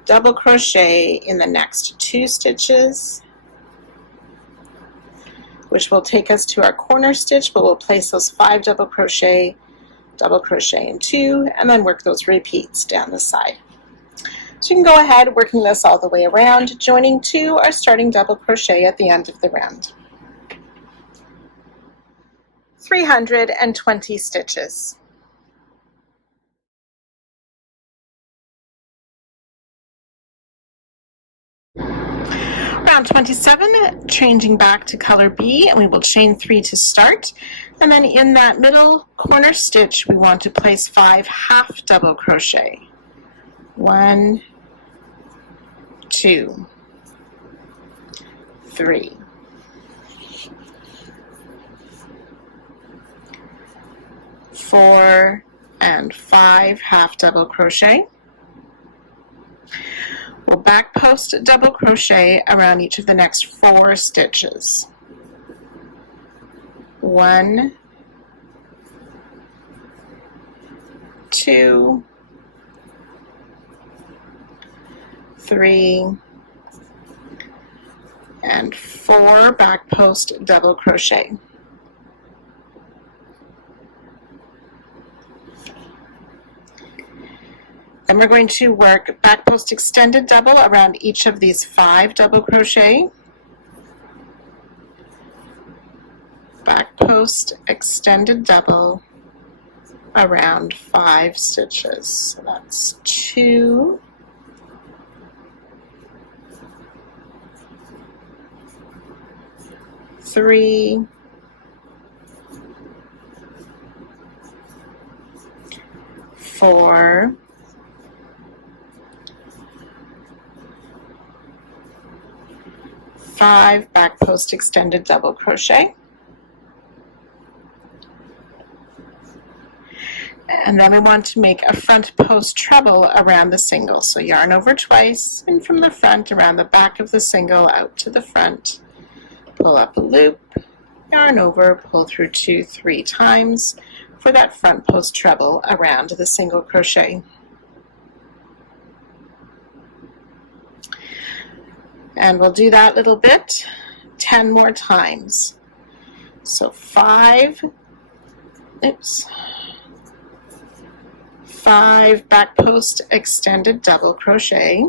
double crochet in the next 2 stitches, which will take us to our corner stitch, but we'll place those 5 double crochet in 2, and then work those repeats down the side. So you can go ahead working this all the way around, joining to our starting double crochet at the end of the round. 320 stitches. Round 27, changing back to color B, and we will chain 3 to start, and then in that middle corner stitch we want to place 5 half double crochet. 1, 2, 3, 4 and 5 half double crochet. We'll back post double crochet around each of the next 4 stitches. 1, 2, 3, and 4 back post double crochet. Then we're going to work back post extended double around each of these 5 double crochet, back post extended double around 5 stitches. So that's 2, 3, 4, 5 back post extended double crochet, and then we want to make a front post treble around the single. So yarn over twice, and from the front around the back of the single out to the front, pull up a loop, yarn over, pull through 2, 3 times for that front post treble around the single crochet. And we'll do that little bit 10 more times. So 5 oops, 5 back post extended double crochet,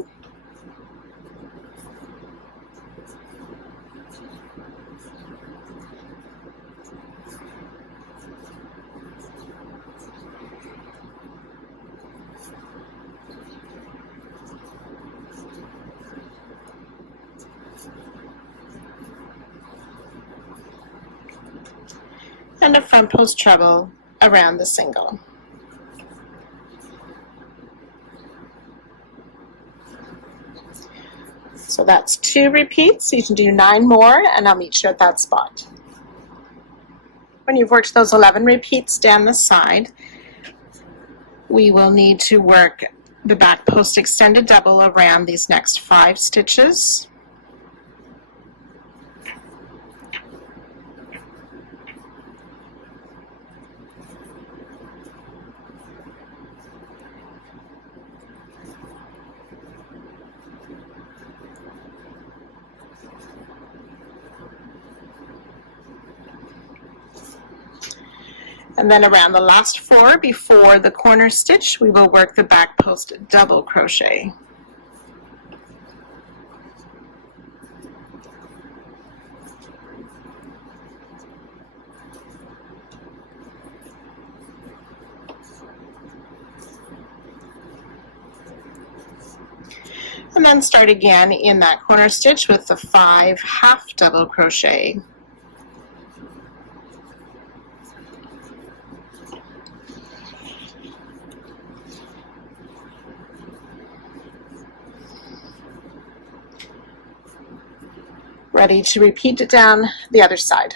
and a front post treble around the single. So that's 2 repeats. You can do 9 more, and I'll meet you at that spot. When you've worked those 11 repeats down the side, we will need to work the back post extended double around these next 5 stitches. And then around the last 4 before the corner stitch, we will work the back post double crochet. And then start again in that corner stitch with the 5 half double crochet. Ready to repeat it down the other side.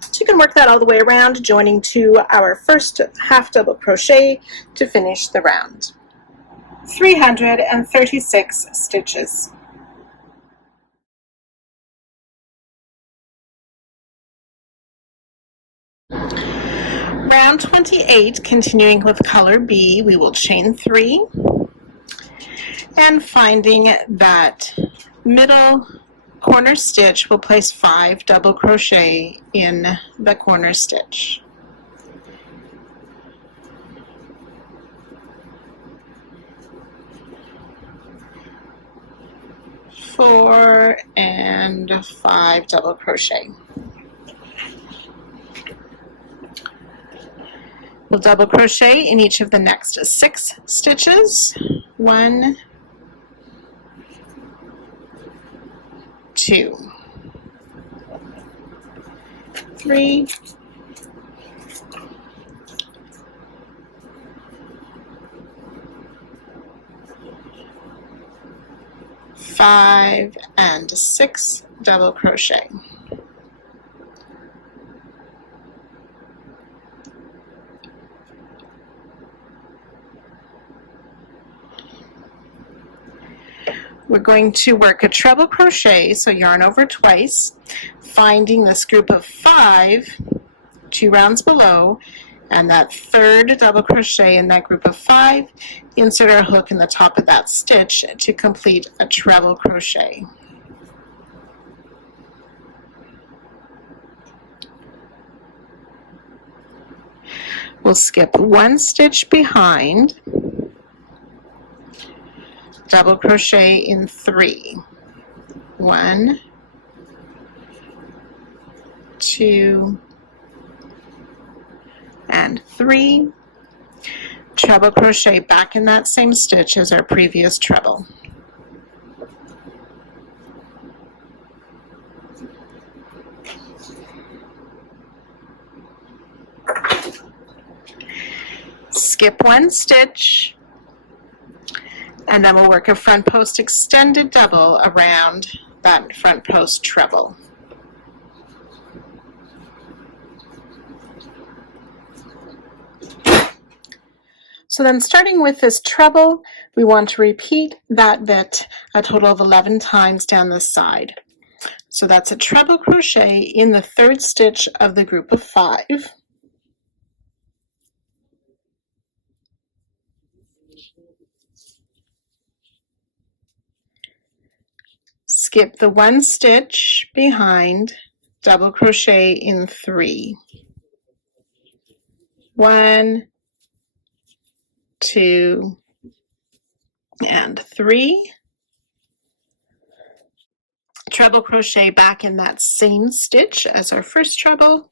So you can work that all the way around, joining to our first half double crochet to finish the round. 336 stitches. Round 28, continuing with color B, we will chain 3 and finding that middle corner stitch, we'll place 5 double crochet in the corner stitch. Four and 5 double crochet. We'll double crochet in each of the next 6 stitches. 1, 2, 3, 5 and 6 double crochet. We're going to work a treble crochet, so yarn over twice, finding this group of 5 2 rounds below, and that third double crochet in that group of 5, insert our hook in the top of that stitch to complete a treble crochet. We'll skip 1 stitch behind, double crochet in 3. 1, 2, and 3. Treble crochet back in that same stitch as our previous treble. Skip 1 stitch, and then we'll work a front post extended double around that front post treble. So then starting with this treble, we want to repeat that bit a total of 11 times down this side. So that's a treble crochet in the 3rd stitch of the group of 5. Skip the 1 stitch behind, double crochet in 3. 1, 2, and 3. Treble crochet back in that same stitch as our first treble.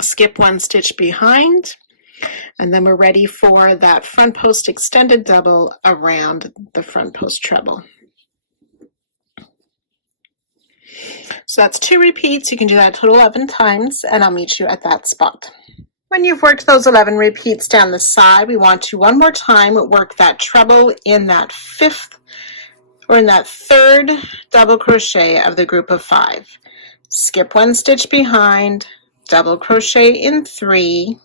Skip 1 stitch behind, and then we're ready for that front post extended double around the front post treble. So that's 2 repeats. You can do that a total 11 times, and I'll meet you at that spot. When you've worked those 11 repeats down the side, we want to one more time work that treble in that 5th or in that 3rd double crochet of the group of 5. Skip 1 stitch behind, double crochet in 3,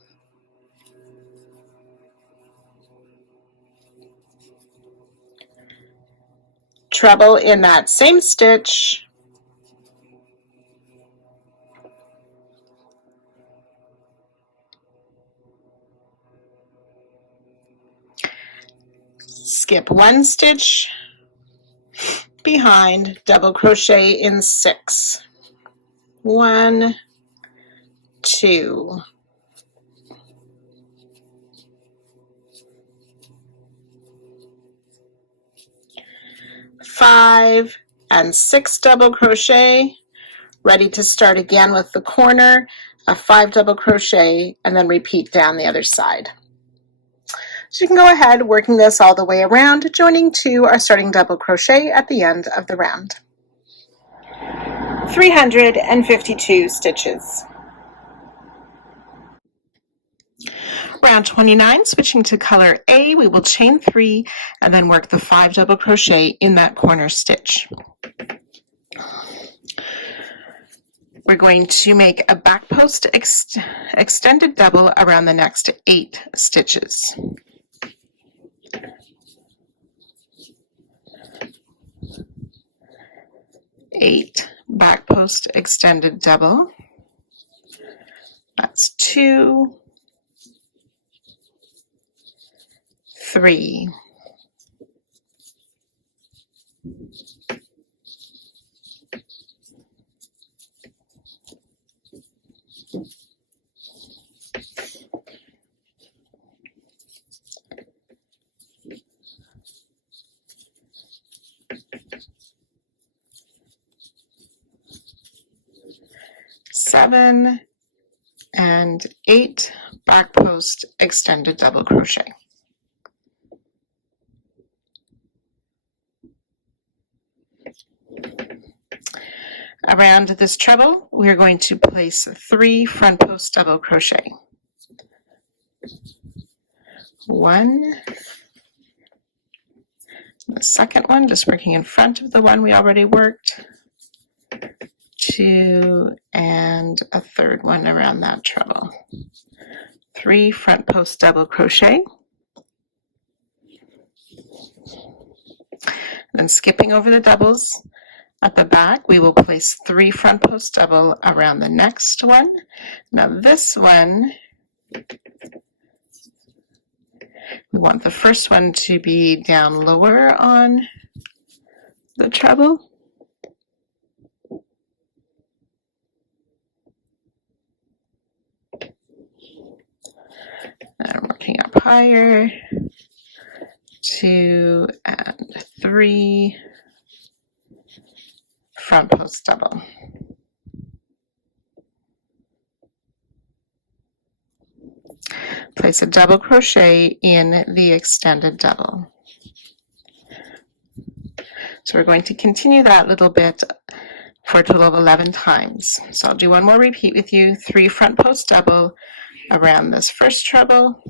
treble in that same stitch, skip 1 stitch behind, double crochet in 6. 1, 2, 5, and 6 double crochet. Ready to start again with the corner, a 5 double crochet, and then repeat down the other side. So you can go ahead working this all the way around, joining to our starting double crochet at the end of the round. 352 stitches. Round 29, switching to color A, we will chain 3 and then work the 5 double crochet in that corner stitch. We're going to make a back post extended double around the next 8 stitches. Eight back post extended double. That's 2, 3, 7, and 8 back post extended double crochet. Around this treble, we're going to place 3 front post double crochet. 1, the second one just working in front of the one we already worked, 2, and a third one around that treble. 3 front post double crochet. Then skipping over the doubles at the back, we will place 3 front post double around the next one. Now this one, we want the first one to be down lower on the treble. And I'm working up higher, 2 and 3 front post double. Place a double crochet in the extended double. So we're going to continue that little bit for a total of 11 times. So I'll do one more repeat with you, 3 front post double around this first treble.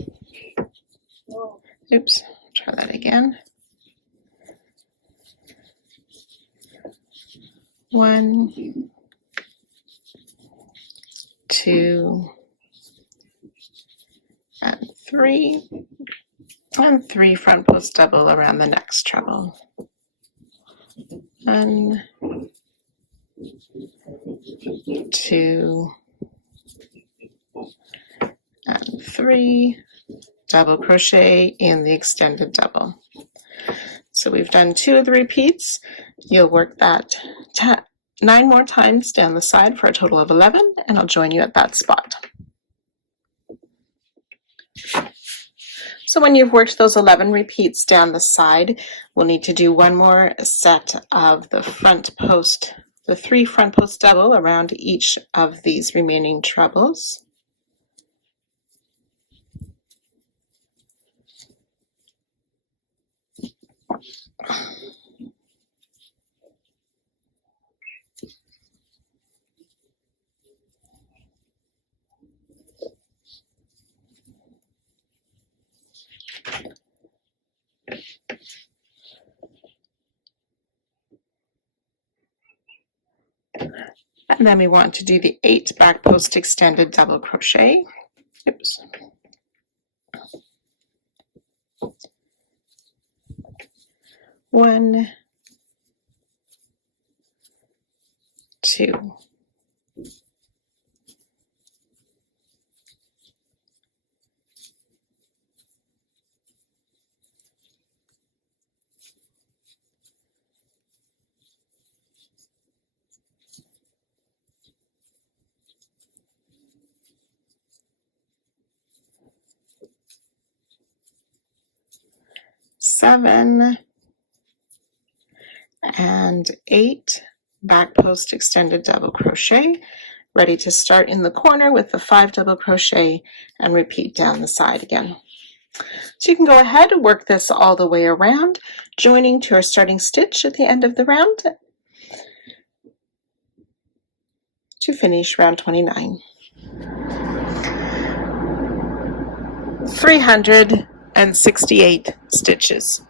Oops, try that again. 1, 2, and 3, and 3 front post double around the next treble. 1, 2, and 3, double crochet in the extended double. So we've done 2 of the repeats. You'll work that 9 more times down the side for a total of 11, and I'll join you at that spot. So when you've worked those 11 repeats down the side, we'll need to do one more set of the front post, the 3 front post double around each of these remaining trebles. And then we want to do the 8 back post extended double crochet. Oops. One, 2. Seven and 8 back post extended double crochet, ready to start in the corner with the 5 double crochet and repeat down the side again. So you can go ahead and work this all the way around, joining to our starting stitch at the end of the round to finish round 29. 368 stitches.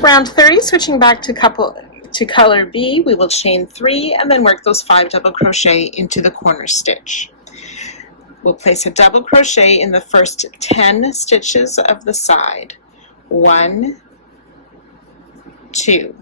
Round 30, switching back to color B, we will chain 3 and then work those 5 double crochet into the corner stitch. We'll place a double crochet in the first 10 stitches of the side. 1, 2.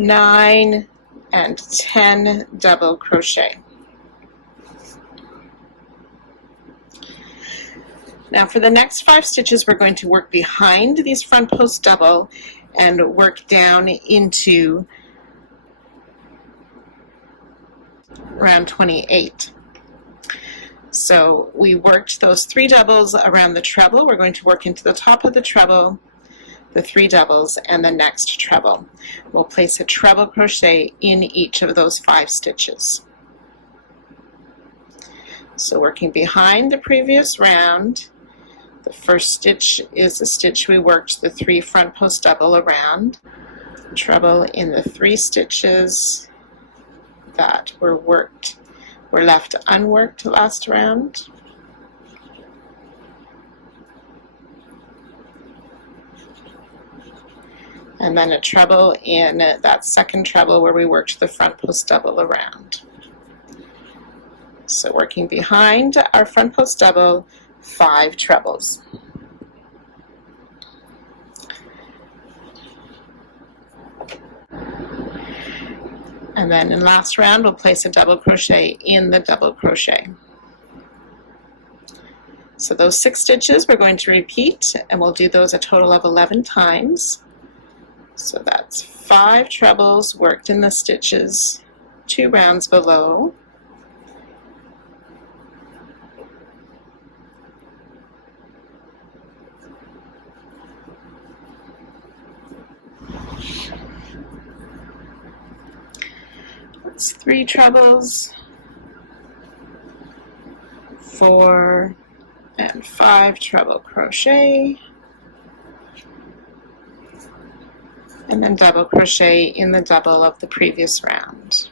Nine and 10 double crochet. Now for the next 5 stitches, we're going to work behind these front post double and work down into round 28. So we worked those 3 doubles around the treble. We're going to work into the top of the treble, the 3 doubles, and the next treble. We'll place a treble crochet in each of those 5 stitches. So working behind the previous round, the first stitch is the stitch we worked the 3 front post double around, treble in the 3 stitches that were left unworked last round. And then a treble in that second treble where we worked the front post double around. So working behind our front post double, 5 trebles. And then in last round, we'll place a double crochet in the double crochet. So those 6 stitches we're going to repeat, and we'll do those a total of 11 times. So that's 5 trebles worked in the stitches 2 rounds below. That's 3 trebles, 4 and 5 treble crochet, and then double crochet in the double of the previous round.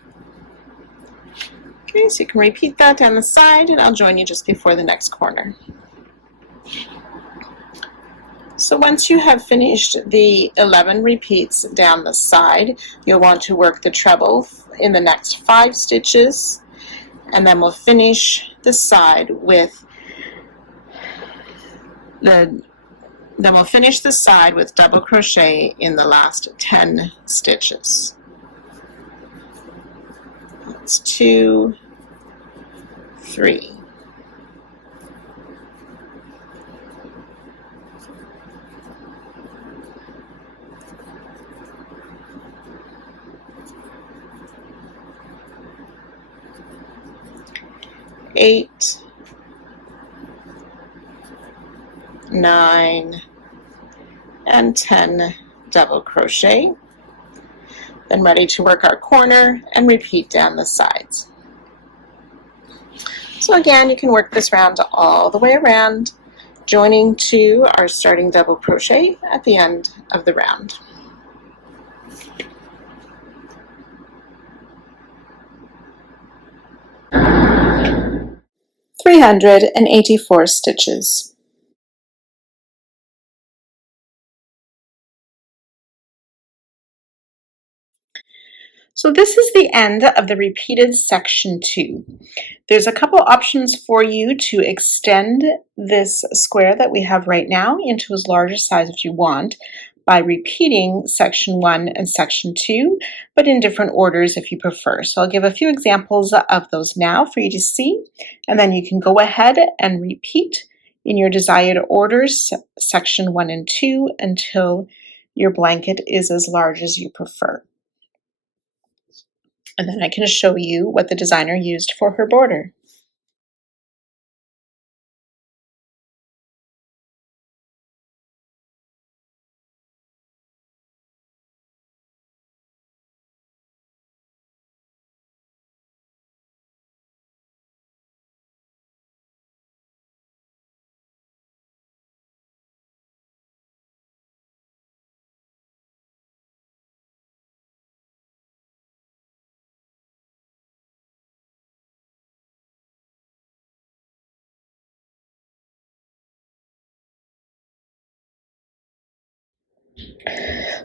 Okay, so you can repeat that down the side, and I'll join you just before the next corner. So once you have finished the 11 repeats down the side, you'll want to work the treble in the next 5 stitches, and then we'll finish the side with Then we'll finish the side with double crochet in the last 10 stitches. That's 2, 3. Eight, 9, and 10 double crochet. Then ready to work our corner and repeat down the sides. So again, you can work this round all the way around, joining to our starting double crochet at the end of the round. (384 stitches). So this is the end of the repeated section 2. There's a couple options for you to extend this square that we have right now into as large a size as you want by repeating section 1 and section 2, but in different orders if you prefer. So I'll give a few examples of those now for you to see, and then you can go ahead and repeat in your desired orders section 1 and 2 until your blanket is as large as you prefer. And then I can show you what the designer used for her border.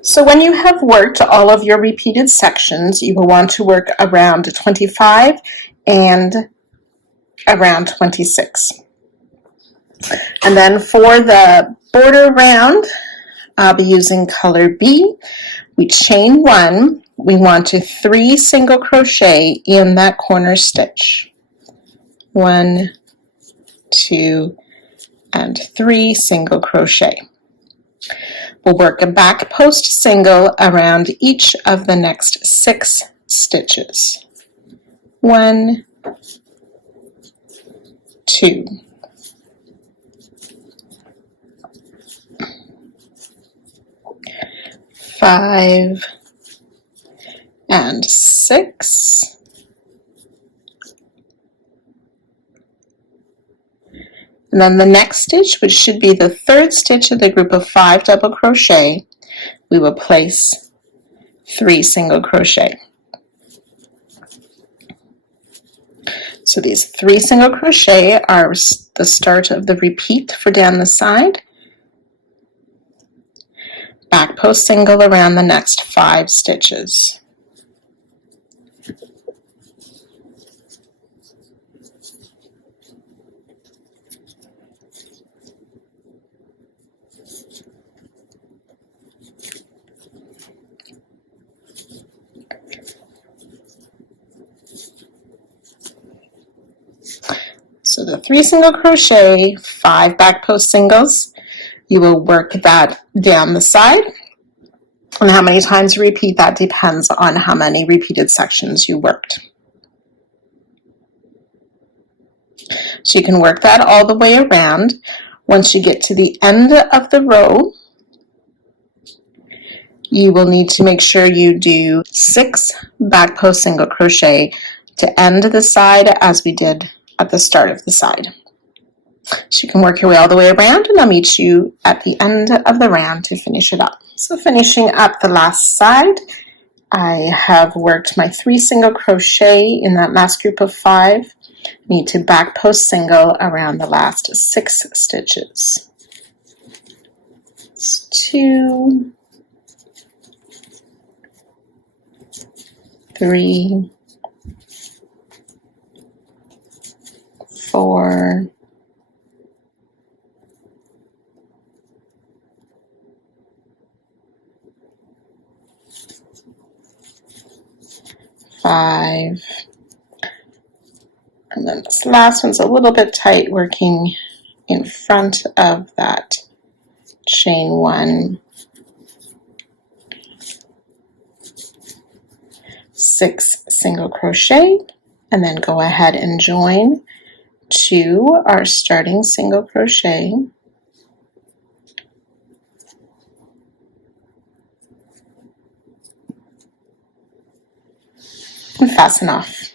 So when you have worked all of your repeated sections, you will want to work around 25 and around 26. And then for the border round, I'll be using color B. We chain 1. We want to 3 single crochet in that corner stitch. 1, 2, and 3 single crochet. We'll work a back post single around each of the next 6 stitches. 1, 2, 5, and 6. And then the next stitch, which should be the 3rd stitch of the group of 5 double crochet, we will place 3 single crochet. So these 3 single crochet are the start of the repeat for down the side. Back post single around the next 5 stitches. So the 3 single crochet, 5 back post singles, you will work that down the side. And how many times you repeat that depends on how many repeated sections you worked. So you can work that all the way around. Once you get to the end of the row, you will need to make sure you do 6 back post single crochet to end the side as we did at the start of the side. So you can work your way all the way around, and I'll meet you at the end of the round to finish it up. So finishing up the last side, I have worked my 3 single crochet in that last group of 5. Need to back post single around the last 6 stitches. It's 2, 3, 4, 5, and then this last one's a little bit tight, working in front of that chain 1, 6 single crochet, and then go ahead and join to our starting single crochet, and fasten off.